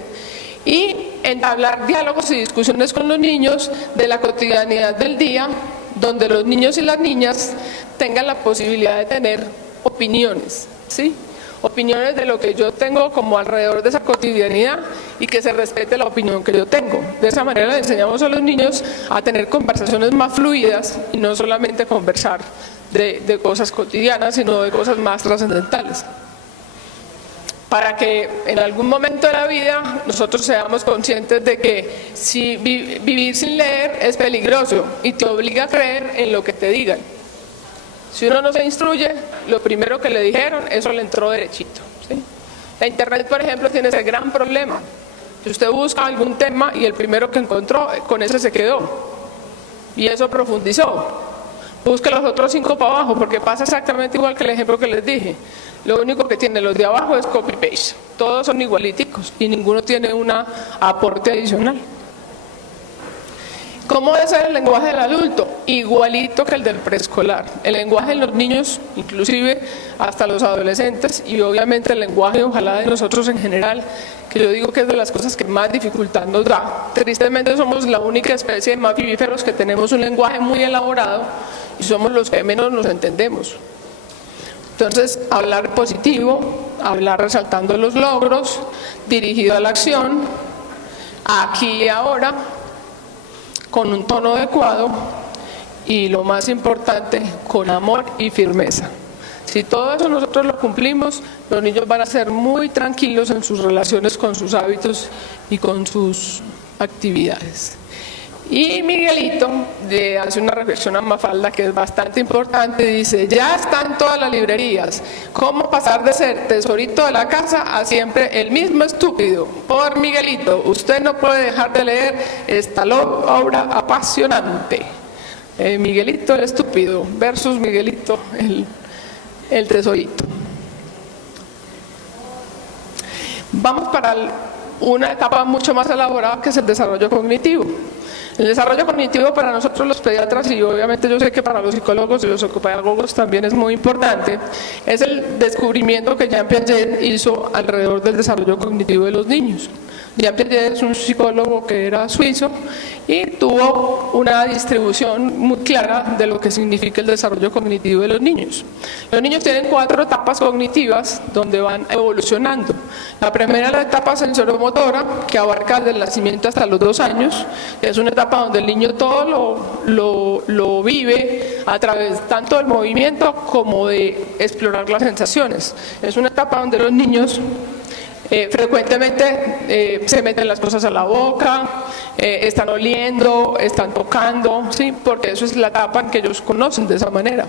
Y entablar diálogos y discusiones con los niños de la cotidianidad del día, donde los niños y las niñas tengan la posibilidad de tener opiniones, ¿sí? Opiniones de lo que yo tengo como alrededor de esa cotidianidad y que se respete la opinión que yo tengo. De esa manera le enseñamos a los niños a tener conversaciones más fluidas y no solamente conversar de cosas cotidianas, sino de cosas más trascendentales. Para que en algún momento de la vida nosotros seamos conscientes de que si vivir sin leer es peligroso y te obliga a creer en lo que te digan. Si uno no se instruye, lo primero que le dijeron, eso le entró derechito, ¿sí? La internet, por ejemplo, tiene ese gran problema. Si usted busca algún tema y el primero que encontró, con ese se quedó. Y eso profundizó. Busque los otros 5 para abajo, porque pasa exactamente igual que el ejemplo que les dije. Lo único que tienen los de abajo es copy-paste. Todos son igualiticos y ninguno tiene un aporte adicional. ¿Cómo debe ser el lenguaje del adulto? Igualito que el del preescolar. El lenguaje de los niños, inclusive hasta los adolescentes, y obviamente el lenguaje, ojalá de nosotros en general, que yo digo que es de las cosas que más dificultad nos da. Tristemente somos la única especie de mamíferos que tenemos un lenguaje muy elaborado y somos los que menos nos entendemos. Entonces, hablar positivo, hablar resaltando los logros, dirigido a la acción, aquí y ahora, con un tono adecuado y lo más importante, con amor y firmeza. Si todo eso nosotros lo cumplimos, los niños van a ser muy tranquilos en sus relaciones con sus hábitos y con sus actividades. Y Miguelito le hace una reflexión a Mafalda que es bastante importante, dice: ya están todas las librerías, ¿cómo pasar de ser tesorito de la casa a siempre el mismo estúpido? Por Miguelito, usted no puede dejar de leer esta obra apasionante. Miguelito el estúpido versus Miguelito el tesorito. Vamos para una etapa mucho más elaborada, que es el desarrollo cognitivo. El desarrollo cognitivo para nosotros los pediatras, y obviamente yo sé que para los psicólogos y los psicopedagogos también es muy importante, es el descubrimiento que Jean Piaget hizo alrededor del desarrollo cognitivo de los niños. Jean Piaget es un psicólogo que era suizo y tuvo una distribución muy clara de lo que significa el desarrollo cognitivo de los niños. Los niños tienen 4 etapas cognitivas donde van evolucionando. La primera es la etapa sensoromotora, que abarca desde el nacimiento hasta los 2 años. Es una etapa donde el niño todo lo vive a través tanto del movimiento como de explorar las sensaciones. Es una etapa donde los niños frecuentemente se meten las cosas a la boca, están oliendo, están tocando, ¿sí? Porque eso es la etapa en que ellos conocen de esa manera.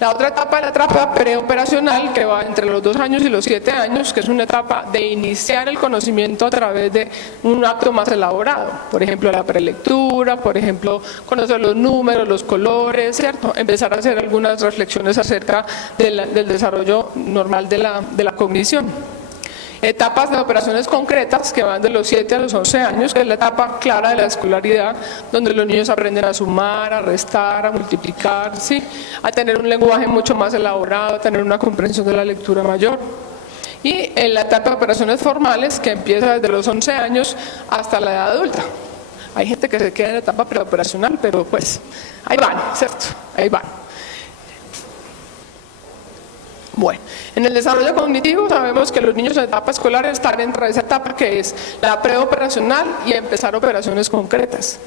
La otra etapa es la etapa preoperacional, que va entre los 2 años y los 7 años, que es una etapa de iniciar el conocimiento a través de un acto más elaborado. Por ejemplo, la prelectura, por ejemplo, conocer los números, los colores, ¿cierto? Empezar a hacer algunas reflexiones acerca del desarrollo normal de la cognición. Etapas de operaciones concretas que van de los 7 a los 11 años, que es la etapa clara de la escolaridad, donde los niños aprenden a sumar, a restar, a multiplicar, ¿sí? A tener un lenguaje mucho más elaborado, a tener una comprensión de la lectura mayor. Y en la etapa de operaciones formales, que empieza desde los 11 años hasta la edad adulta. Hay gente que se queda en la etapa preoperacional, pero pues ahí van, ¿cierto? Ahí van. Bueno, en el desarrollo cognitivo sabemos que los niños en etapa escolar están entre esa etapa que es la preoperacional y empezar operaciones concretas.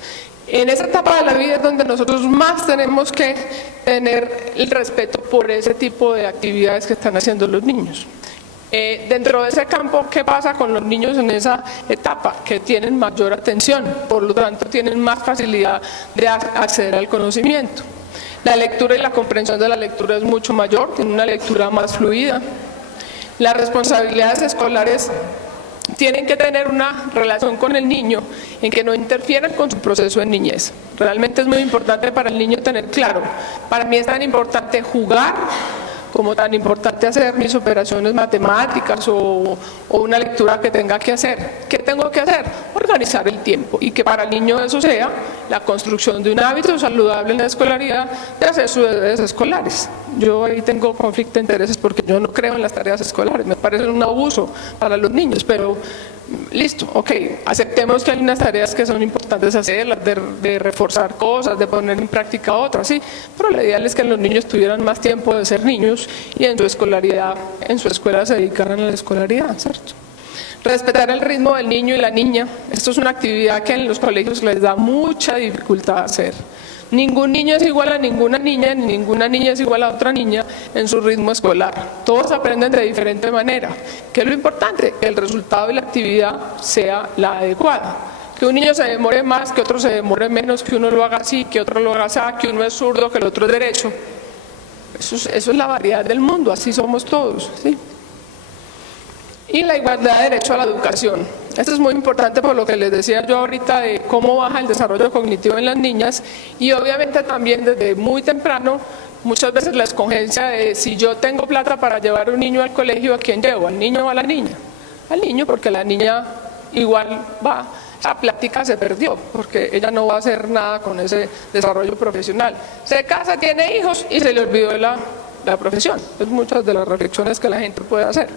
En esa etapa de la vida es donde nosotros más tenemos que tener el respeto por ese tipo de actividades que están haciendo los niños. Dentro de ese campo, ¿qué pasa con los niños en esa etapa? Que tienen mayor atención, por lo tanto tienen más facilidad de acceder al conocimiento. La lectura y la comprensión de la lectura es mucho mayor, tiene una lectura más fluida. Las responsabilidades escolares tienen que tener una relación con el niño en que no interfieran con su proceso de niñez. Realmente es muy importante para el niño tener claro, para mí es tan importante jugar como tan importante hacer mis operaciones matemáticas o una lectura que tenga que hacer. ¿Qué tengo que hacer? Organizar el tiempo, y que para el niño eso sea la construcción de un hábito saludable en la escolaridad de hacer sus deberes escolares. Yo ahí tengo conflicto de intereses porque yo no creo en las tareas escolares, me parece un abuso para los niños, pero listo, ok, aceptemos que hay unas tareas que son importantes hacerlas, de reforzar cosas, de poner en práctica otras, sí, pero lo ideal es que los niños tuvieran más tiempo de ser niños y en su escolaridad, en su escuela se dedicaran a la escolaridad, ¿cierto? Respetar el ritmo del niño y la niña, esto es una actividad que en los colegios les da mucha dificultad hacer. Ningún niño es igual a ninguna niña, ni ninguna niña es igual a otra niña en su ritmo escolar. Todos aprenden de diferente manera. ¿Qué es lo importante? Que el resultado y la actividad sea la adecuada. Que un niño se demore más, que otro se demore menos, que uno lo haga así, que otro lo haga así, que uno es zurdo, que el otro es derecho. Eso es la variedad del mundo, así somos todos, ¿sí? Y la igualdad de derecho a la educación. Esto es muy importante por lo que les decía yo ahorita de cómo baja el desarrollo cognitivo en las niñas, y obviamente también desde muy temprano, muchas veces la escogencia de si yo tengo plata para llevar a un niño al colegio, ¿a quién llevo? ¿Al niño o a la niña? Al niño, porque la niña igual va, la plática se perdió, porque ella no va a hacer nada con ese desarrollo profesional. Se casa, tiene hijos y se le olvidó la profesión. Es muchas de las reflexiones que la gente puede hacer.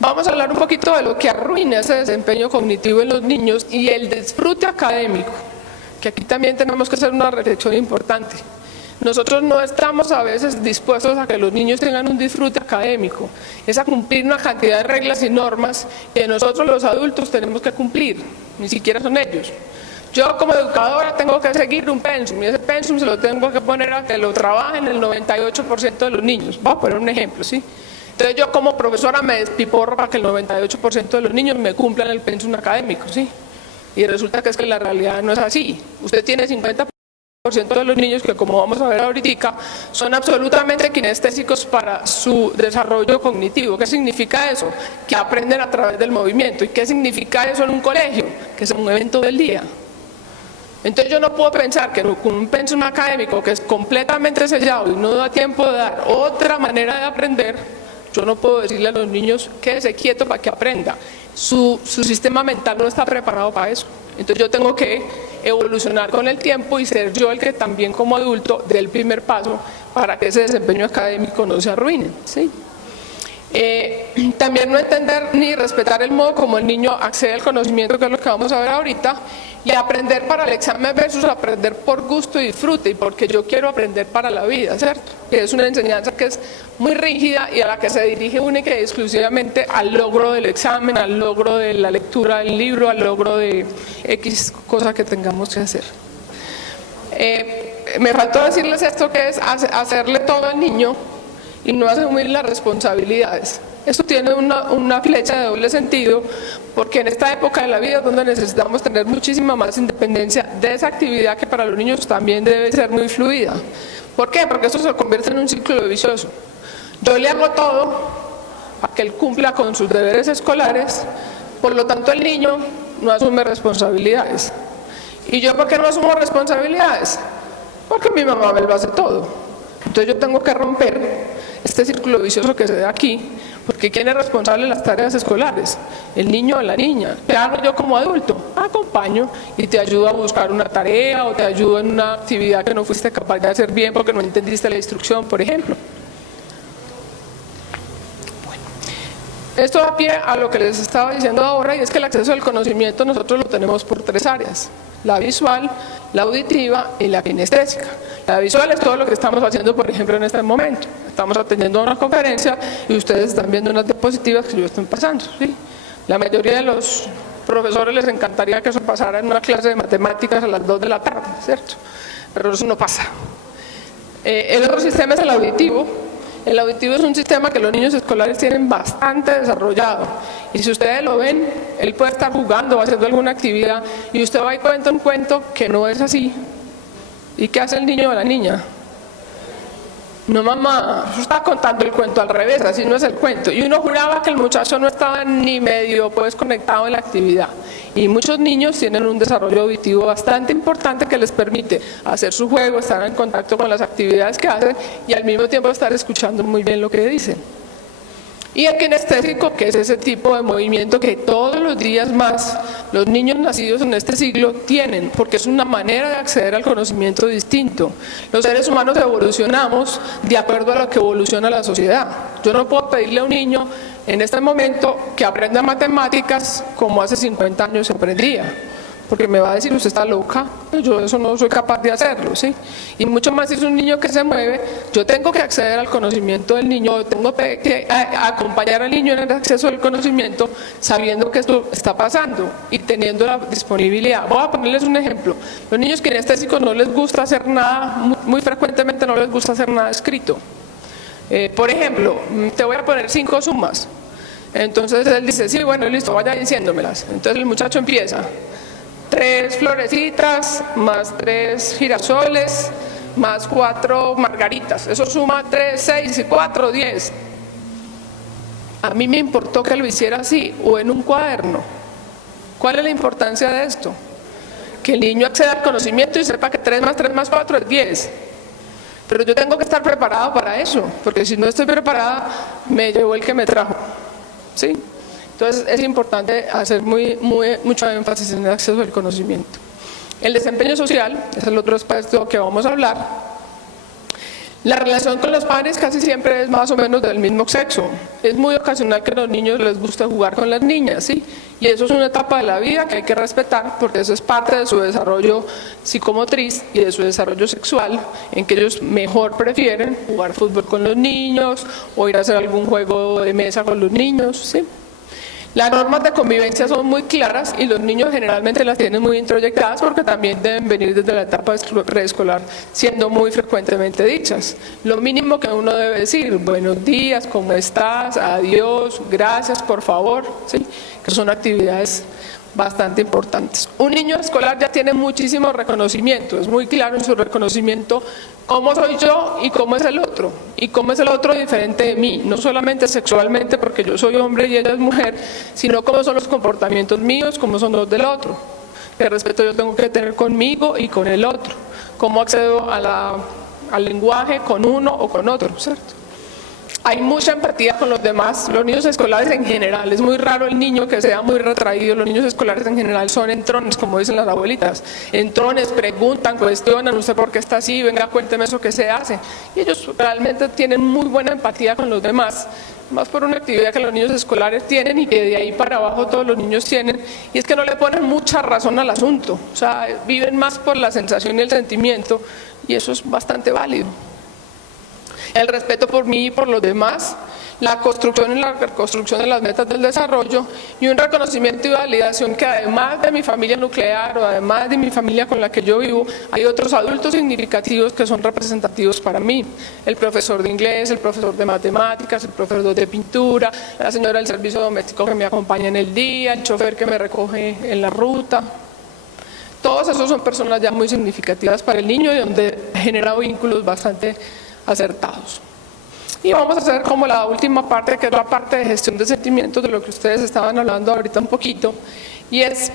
Vamos a hablar un poquito de lo que arruina ese desempeño cognitivo en los niños y el disfrute académico, que aquí también tenemos que hacer una reflexión importante. Nosotros no estamos a veces dispuestos a que los niños tengan un disfrute académico, es a cumplir una cantidad de reglas y normas que nosotros los adultos tenemos que cumplir, ni siquiera son ellos. Yo como educadora tengo que seguir un pensum, y ese pensum se lo tengo que poner a que lo trabajen el 98% de los niños. Voy a poner un ejemplo, ¿sí? Entonces yo como profesora me despiporro para que el 98% de los niños me cumplan el pensum académico, ¿sí? Y resulta que es que la realidad no es así. Usted tiene 50% de los niños que, como vamos a ver ahorita, son absolutamente kinestésicos para su desarrollo cognitivo. ¿Qué significa eso? Que aprenden a través del movimiento. ¿Y qué significa eso en un colegio? Que es un evento del día. Entonces yo no puedo pensar que con un pensum académico que es completamente sellado y no da tiempo de dar otra manera de aprender, yo no puedo decirle a los niños quédese quieto para que aprenda. Su sistema mental no está preparado para eso. Entonces yo tengo que evolucionar con el tiempo y ser yo el que también como adulto dé el primer paso para que ese desempeño académico no se arruine, ¿sí? También no entender ni respetar el modo como el niño accede al conocimiento, que es lo que vamos a ver ahorita, y aprender para el examen versus aprender por gusto y disfrute, y porque yo quiero aprender para la vida, ¿cierto? Que es una enseñanza que es muy rígida y a la que se dirige única y exclusivamente al logro del examen, al logro de la lectura del libro, al logro de X cosa que tengamos que hacer. Me faltó decirles esto, que es hacerle todo al niño y no asumir las responsabilidades. Esto tiene una flecha de doble sentido, porque en esta época de la vida es donde necesitamos tener muchísima más independencia de esa actividad que para los niños también debe ser muy fluida. ¿Por qué? Porque esto se convierte en un ciclo vicioso. Yo le hago todo para que él cumpla con sus deberes escolares, por lo tanto el niño no asume responsabilidades. ¿Y yo por qué no asumo responsabilidades? Porque mi mamá me lo hace todo. Entonces yo tengo que romper este círculo vicioso que se da aquí, porque ¿quién es responsable de las tareas escolares? El niño o la niña. ¿Qué hago yo como adulto? Acompaño y te ayudo a buscar una tarea o te ayudo en una actividad que no fuiste capaz de hacer bien porque no entendiste la instrucción, por ejemplo. Esto da pie a lo que les estaba diciendo ahora, y es que el acceso al conocimiento nosotros lo tenemos por 3 áreas: la visual, la auditiva y la kinestésica. La visual es todo lo que estamos haciendo, por ejemplo, en este momento. Estamos atendiendo una conferencia y ustedes están viendo unas diapositivas que yo estoy pasando, ¿sí? La mayoría de los profesores les encantaría que eso pasara en una clase de matemáticas a las 2 de la tarde, ¿cierto? Pero eso no pasa. El otro sistema es el auditivo. El auditivo es un sistema que los niños escolares tienen bastante desarrollado, y si ustedes lo ven, él puede estar jugando o haciendo alguna actividad y usted va y cuenta un cuento que no es así. ¿Y qué hace el niño o la niña? No, mamá, usted está contando el cuento al revés, así no es el cuento. Y uno juraba que el muchacho no estaba ni medio pues conectado en la actividad. Y muchos niños tienen un desarrollo auditivo bastante importante que les permite hacer su juego, estar en contacto con las actividades que hacen y al mismo tiempo estar escuchando muy bien lo que dicen. Y el kinestésico, que es ese tipo de movimiento que todos los días más los niños nacidos en este siglo tienen, porque es una manera de acceder al conocimiento distinto. Los seres humanos evolucionamos de acuerdo a lo que evoluciona la sociedad. Yo no puedo pedirle a un niño en este momento que aprenda matemáticas como hace 50 años se aprendía, porque me va a decir, usted está loca, yo eso no soy capaz de hacerlo, ¿sí? Y mucho más si es un niño que se mueve, yo tengo que acceder al conocimiento del niño, tengo que acompañar al niño en el acceso al conocimiento, sabiendo que esto está pasando y teniendo la disponibilidad. Voy a ponerles un ejemplo. Los niños kinestésicos no les gusta hacer nada, muy frecuentemente no les gusta hacer nada escrito. Por ejemplo, te voy a poner 5 sumas. Entonces él dice, sí, bueno, listo, vaya diciéndomelas. Entonces el muchacho empieza. 3 florecitas, más 3 girasoles, más 4 margaritas. Eso suma 3, 6 y 4, 10. A mí me importó que lo hiciera así o en un cuaderno. ¿Cuál es la importancia de esto? Que el niño acceda al conocimiento y sepa que 3 más 4 es 10. Pero yo tengo que estar preparado para eso, porque si no estoy preparada, me llevó el que me trajo, ¿sí? Entonces es importante hacer mucho énfasis en el acceso al conocimiento. El desempeño social es el otro aspecto que vamos a hablar. La relación con los padres casi siempre es más o menos del mismo sexo. Es muy ocasional que a los niños les guste jugar con las niñas, ¿sí? Y eso es una etapa de la vida que hay que respetar, porque eso es parte de su desarrollo psicomotriz y de su desarrollo sexual, en que ellos mejor prefieren jugar fútbol con los niños o ir a hacer algún juego de mesa con los niños, ¿sí? Las normas de convivencia son muy claras y los niños generalmente las tienen muy introyectadas porque también deben venir desde la etapa preescolar siendo muy frecuentemente dichas. Lo mínimo que uno debe decir, buenos días, ¿cómo estás? Adiós, gracias, por favor, ¿sí? Que son actividades bastante importantes. Un niño escolar ya tiene muchísimo reconocimiento, es muy claro en su reconocimiento cómo soy yo y cómo es el otro, y cómo es el otro diferente de mí, no solamente sexualmente porque yo soy hombre y ella es mujer, sino cómo son los comportamientos míos, cómo son los del otro, qué respeto yo tengo que tener conmigo y con el otro, cómo accedo al lenguaje con uno o con otro, ¿cierto? Hay mucha empatía con los demás, los niños escolares en general, es muy raro el niño que sea muy retraído, los niños escolares en general son entrones, como dicen las abuelitas, entrones, preguntan, cuestionan, usted por qué está así, venga cuénteme eso que se hace, y ellos realmente tienen muy buena empatía con los demás, más por una actividad que los niños escolares tienen y que de ahí para abajo todos los niños tienen, y es que no le ponen mucha razón al asunto, o sea, viven más por la sensación y el sentimiento, y eso es bastante válido. El respeto por mí y por los demás, la construcción y la reconstrucción de las metas del desarrollo y un reconocimiento y validación que además de mi familia nuclear o además de mi familia con la que yo vivo, hay otros adultos significativos que son representativos para mí. El profesor de inglés, el profesor de matemáticas, el profesor de pintura, la señora del servicio doméstico que me acompaña en el día, el chofer que me recoge en la ruta. Todos esos son personas ya muy significativas para el niño y donde genera vínculos bastante acertados. Y vamos a hacer como la última parte, que es la parte de gestión de sentimientos, de lo que ustedes estaban hablando ahorita un poquito, y es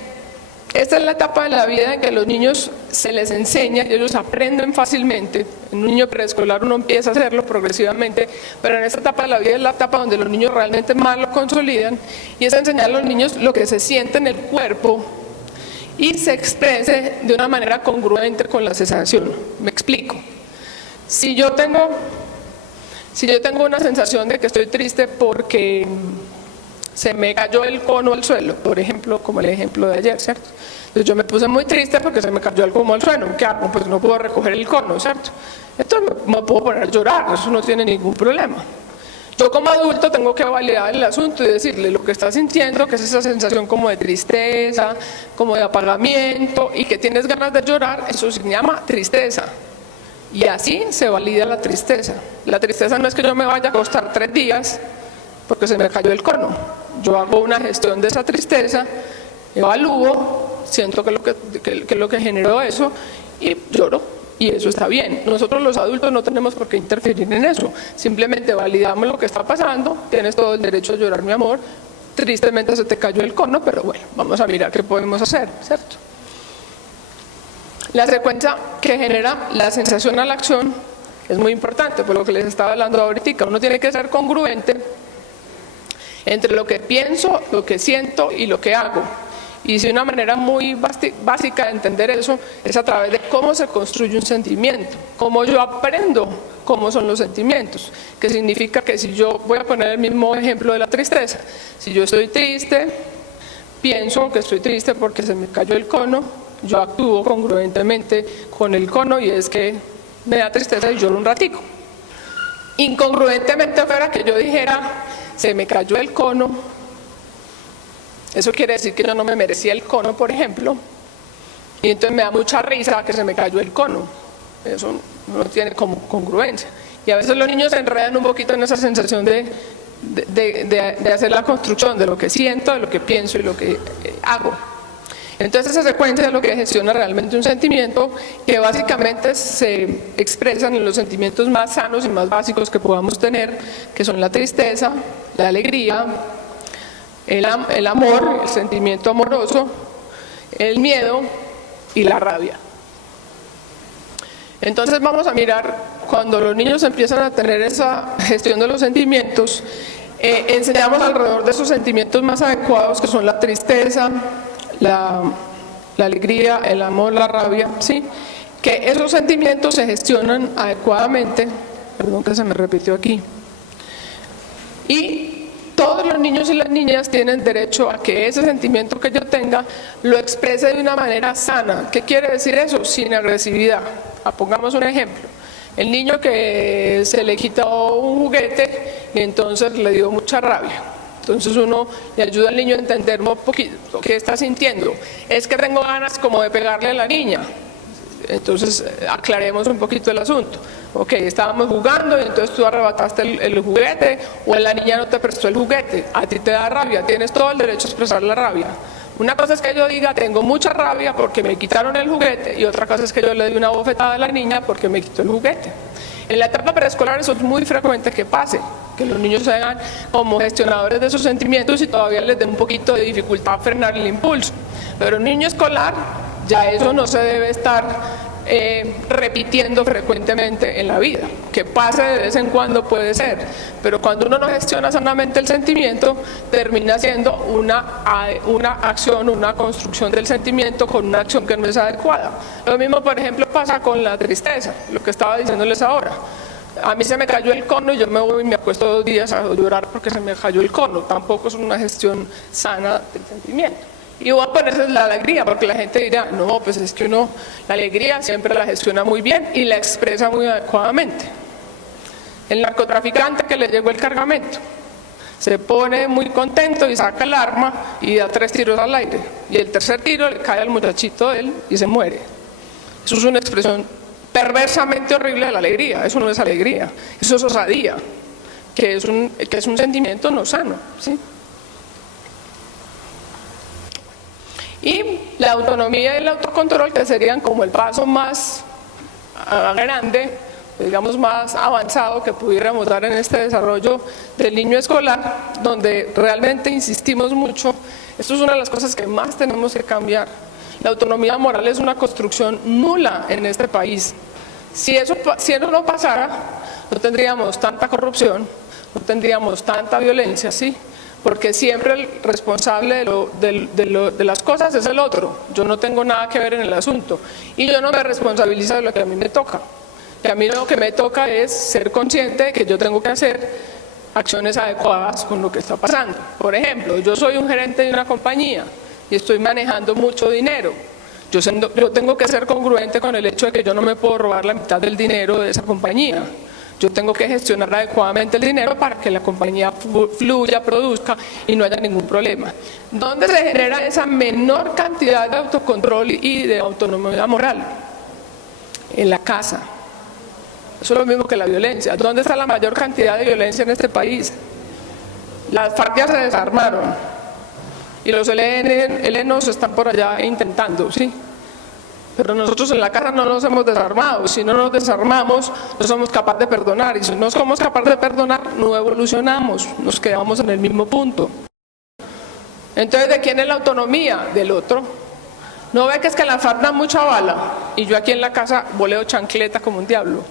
Esta es la etapa de la vida en que los niños se les enseña y ellos aprenden fácilmente. En un niño preescolar uno empieza a hacerlo progresivamente, pero en esta etapa de la vida es la etapa donde los niños realmente más lo consolidan, y es enseñar a los niños lo que se siente en el cuerpo y se exprese de una manera congruente con la sensación. Me explico. Si yo tengo una sensación de que estoy triste porque se me cayó el cono al suelo, por ejemplo, como el ejemplo de ayer, ¿cierto? Entonces yo me puse muy triste porque se me cayó el cono al suelo. ¿Qué hago? Pues no puedo recoger el cono, ¿cierto? Entonces me puedo poner a llorar, eso no tiene ningún problema. Yo como adulto tengo que validar el asunto y decirle lo que está sintiendo, que es esa sensación como de tristeza, como de apagamiento, y que tienes ganas de llorar, eso se llama tristeza. Y así se valida la tristeza. La tristeza no es que yo me vaya a acostar 3 días porque se me cayó el cono. Yo hago una gestión de esa tristeza, evalúo, siento que es lo que generó eso y lloro, y eso está bien. Nosotros los adultos no tenemos por qué interferir en eso, simplemente validamos lo que está pasando. Tienes todo el derecho a llorar, mi amor, tristemente se te cayó el cono, pero bueno, vamos a mirar qué podemos hacer, ¿cierto? La secuencia que genera la sensación a la acción es muy importante, por lo que les estaba hablando ahorita. Uno tiene que ser congruente entre lo que pienso, lo que siento y lo que hago. Y si una manera muy básica de entender eso es a través de cómo se construye un sentimiento, cómo yo aprendo cómo son los sentimientos, que significa que si yo voy a poner el mismo ejemplo de la tristeza, si yo estoy triste, pienso que estoy triste porque se me cayó el cono, yo actúo congruentemente con el cono y es que me da tristeza y lloro un ratico. Incongruentemente fuera que yo dijera, se me cayó el cono, eso quiere decir que yo no me merecía el cono, por ejemplo, y entonces me da mucha risa que se me cayó el cono. Eso no tiene como congruencia. Y a veces los niños se enredan un poquito en esa sensación de hacer la construcción de lo que siento, de lo que pienso y lo que hago. Entonces esa secuencia es lo que gestiona realmente un sentimiento, que básicamente se expresan en los sentimientos más sanos y más básicos que podamos tener, que son la tristeza, la alegría, el amor, el sentimiento amoroso, el miedo y la rabia. Entonces vamos a mirar, cuando los niños empiezan a tener esa gestión de los sentimientos, enseñamos alrededor de esos sentimientos más adecuados, que son la tristeza, la alegría, el amor, la rabia, ¿sí? Que esos sentimientos se gestionan adecuadamente. Perdón que se me repitió aquí. Y todos los niños y las niñas tienen derecho a que ese sentimiento que yo tenga lo exprese de una manera sana. ¿Qué quiere decir eso? Sin agresividad. Pongamos un ejemplo. El niño que se le quitó un juguete y entonces le dio mucha rabia. Entonces uno le ayuda al niño a entender un poquito qué está sintiendo. Es que tengo ganas como de pegarle a la niña. Entonces aclaremos un poquito el asunto. Ok, estábamos jugando y entonces tú arrebataste el juguete, o la niña no te prestó el juguete. A ti te da rabia, tienes todo el derecho a expresar la rabia. Una cosa es que yo diga, tengo mucha rabia porque me quitaron el juguete, y otra cosa es que yo le doy una bofetada a la niña porque me quitó el juguete. En la etapa preescolar eso es muy frecuente que pase, que los niños sean como gestionadores de sus sentimientos y todavía les dé un poquito de dificultad a frenar el impulso. Pero en un niño escolar ya eso no se debe estar repitiendo frecuentemente en la vida. Que pase de vez en cuando puede ser, pero cuando uno no gestiona sanamente el sentimiento, termina siendo una acción, una construcción del sentimiento con una acción que no es adecuada. Lo mismo, por ejemplo, pasa con la tristeza, lo que estaba diciéndoles ahora. A mí se me cayó el cono y yo me voy y me acuesto 2 días a llorar porque se me cayó el cono. Tampoco es una gestión sana del sentimiento. Y voy a ponerse la alegría, porque la gente dirá, no, pues es que uno la alegría siempre la gestiona muy bien y la expresa muy adecuadamente. El narcotraficante que le llegó el cargamento se pone muy contento y saca el arma y da 3 tiros al aire, y el tercer tiro le cae al muchachito de él y se muere. Eso es una expresión perversamente horrible de la alegría. Eso no es alegría, eso es osadía, que es un sentimiento no sano, ¿sí? Y la autonomía y el autocontrol, que serían como el paso más grande, digamos más avanzado que pudiéramos dar en este desarrollo del niño escolar, donde realmente insistimos mucho. Esto es una de las cosas que más tenemos que cambiar. La autonomía moral es una construcción nula en este país. Si eso no pasara, no tendríamos tanta corrupción, no tendríamos tanta violencia, ¿sí? Porque siempre el responsable de las cosas es el otro. Yo no tengo nada que ver en el asunto y yo no me responsabilizo de lo que a mí me toca. Que a mí lo que me toca es ser consciente de que yo tengo que hacer acciones adecuadas con lo que está pasando. Por ejemplo, yo soy un gerente de una compañía y estoy manejando mucho dinero. Yo tengo que ser congruente con el hecho de que yo no me puedo robar la mitad del dinero de esa compañía. Yo tengo que gestionar adecuadamente el dinero para que la compañía fluya, produzca y no haya ningún problema. ¿Dónde se genera esa menor cantidad de autocontrol y de autonomía moral? En la casa. Eso es lo mismo que la violencia. ¿Dónde está la mayor cantidad de violencia en este país? Las FARC ya se desarmaron y los ELNos están por allá intentando, ¿sí? Pero nosotros en la casa no nos hemos desarmado. Si no nos desarmamos, no somos capaces de perdonar. Y si no somos capaces de perdonar, no evolucionamos, nos quedamos en el mismo punto. Entonces, ¿de quién es la autonomía? Del otro. ¿No ve que es que la FARC da mucha bala y yo aquí en la casa voleo chancleta como un diablo?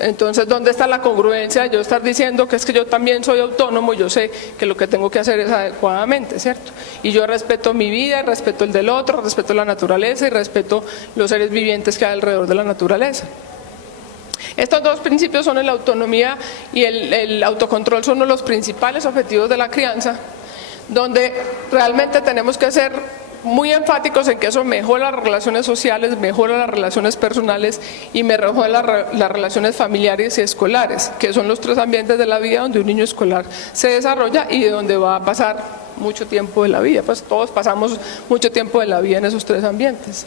Entonces, ¿dónde está la congruencia de yo estar diciendo que es que yo también soy autónomo y yo sé que lo que tengo que hacer es adecuadamente, ¿cierto? Y yo respeto mi vida, respeto el del otro, respeto la naturaleza y respeto los seres vivientes que hay alrededor de la naturaleza. Estos dos principios son la autonomía y el autocontrol, son uno de los principales objetivos de la crianza, donde realmente tenemos que ser muy enfáticos en que eso mejora las relaciones sociales, mejora las relaciones personales y mejora las relaciones familiares y escolares, que son los tres ambientes de la vida donde un niño escolar se desarrolla y de donde va a pasar mucho tiempo de la vida. Pues todos pasamos mucho tiempo de la vida en esos tres ambientes.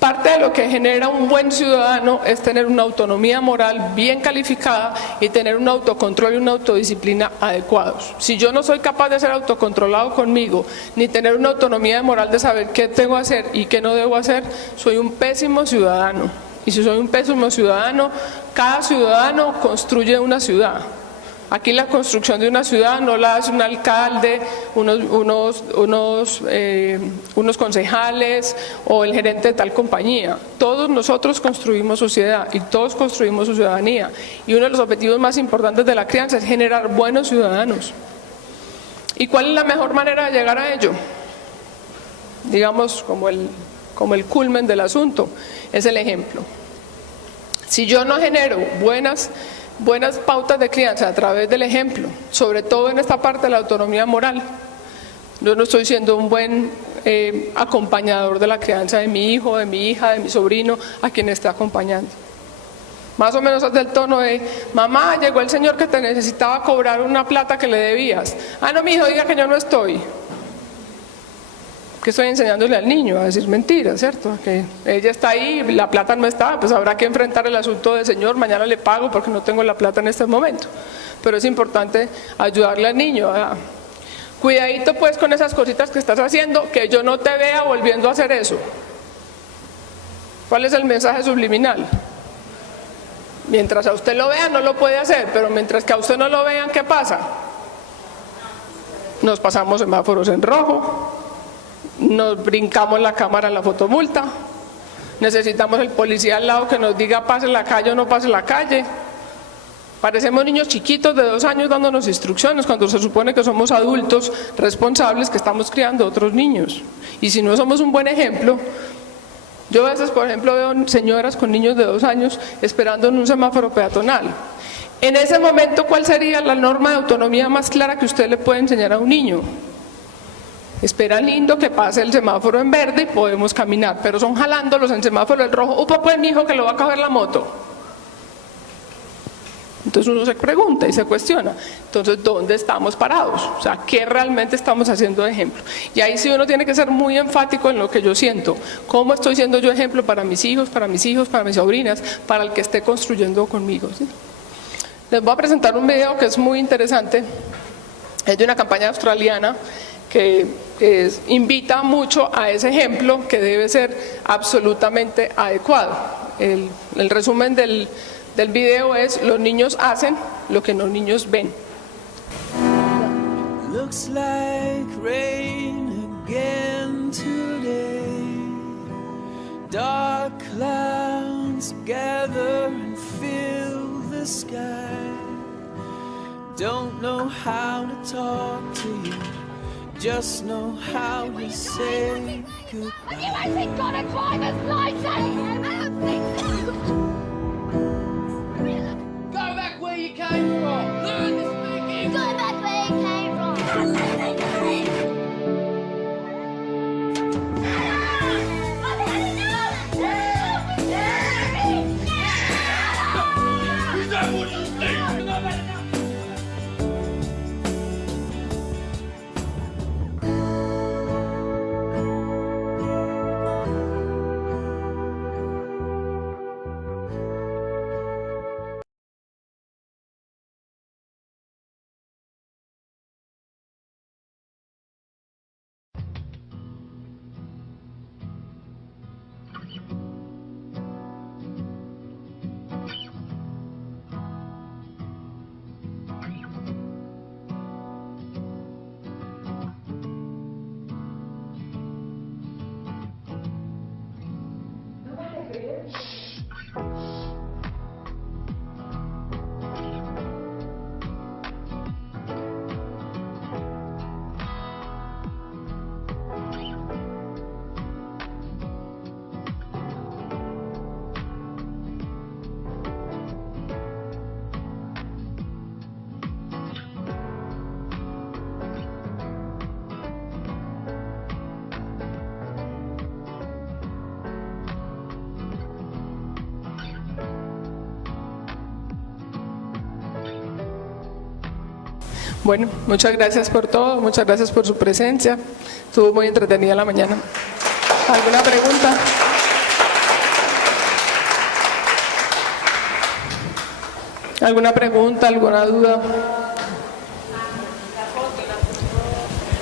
Parte de lo que genera un buen ciudadano es tener una autonomía moral bien calificada y tener un autocontrol y una autodisciplina adecuados. Si yo no soy capaz de ser autocontrolado conmigo, ni tener una autonomía moral de saber qué tengo que hacer y qué no debo hacer, soy un pésimo ciudadano. Y si soy un pésimo ciudadano, cada ciudadano construye una ciudad. Aquí la construcción de una ciudad no la hace un alcalde, unos concejales o el gerente de tal compañía. Todos nosotros construimos sociedad y todos construimos su ciudadanía. Y uno de los objetivos más importantes de la crianza es generar buenos ciudadanos. ¿Y cuál es la mejor manera de llegar a ello? Digamos, como el culmen del asunto, es el ejemplo. Si yo no genero buenas pautas de crianza a través del ejemplo, sobre todo en esta parte de la autonomía moral, yo no estoy siendo un buen acompañador de la crianza de mi hijo, de mi hija, de mi sobrino, a quien está acompañando. Más o menos es del tono de: mamá, llegó el señor que te necesitaba cobrar una plata que le debías. Ah, no, mi hijo, diga que yo no estoy. Que estoy enseñándole al niño a decir mentiras, ¿cierto? Que ella está ahí, la plata no está, pues habrá que enfrentar el asunto del señor, mañana le pago porque no tengo la plata en este momento. Pero es importante ayudarle al niño a cuidadito pues con esas cositas que estás haciendo, que yo no te vea volviendo a hacer eso. ¿Cuál es el mensaje subliminal? Mientras a usted lo vea no lo puede hacer, pero mientras que a usted no lo vean, ¿qué pasa? Nos pasamos semáforos en rojo, nos brincamos la cámara en la fotomulta, necesitamos el policía al lado que nos diga pase la calle o no pase la calle. Parecemos niños chiquitos de 2 años dándonos instrucciones cuando se supone que somos adultos responsables que estamos criando a otros niños. Y si no somos un buen ejemplo, yo a veces, por ejemplo, veo señoras con niños de 2 años esperando en un semáforo peatonal. En ese momento, ¿cuál sería la norma de autonomía más clara que usted le puede enseñar a un niño? Espera lindo que pase el semáforo en verde y podemos caminar, pero son jalándolos en semáforo en rojo. Upa pues, mi hijo, que lo va a coger la moto. Entonces uno se pregunta y se cuestiona, entonces ¿dónde estamos parados? O sea, ¿qué realmente estamos haciendo de ejemplo? Y ahí sí uno tiene que ser muy enfático en lo que yo siento. ¿Cómo estoy siendo yo ejemplo para mis hijos, para mis sobrinas, para el que esté construyendo conmigo? ¿Sí? Les voy a presentar un video que es muy interesante, es de una campaña australiana que invita mucho a ese ejemplo que debe ser absolutamente adecuado. El resumen del video es: los niños hacen lo que los niños ven. Looks like rain again today. Dark clouds gather and fill the sky. Don't know how to talk to you, just know how to say goodbye. You actually got a driver's license! I don't think so. Go back where you came from. Learn to speak English. Go back where you came from. Is that what you think? Bueno, muchas gracias por todo, muchas gracias por su presencia. Estuvo muy entretenida la mañana. ¿Alguna pregunta? ¿Alguna pregunta, alguna duda?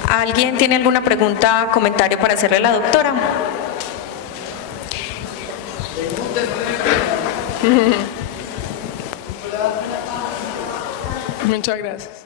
¿Alguien tiene alguna pregunta, comentario para hacerle a la doctora? Muchas gracias.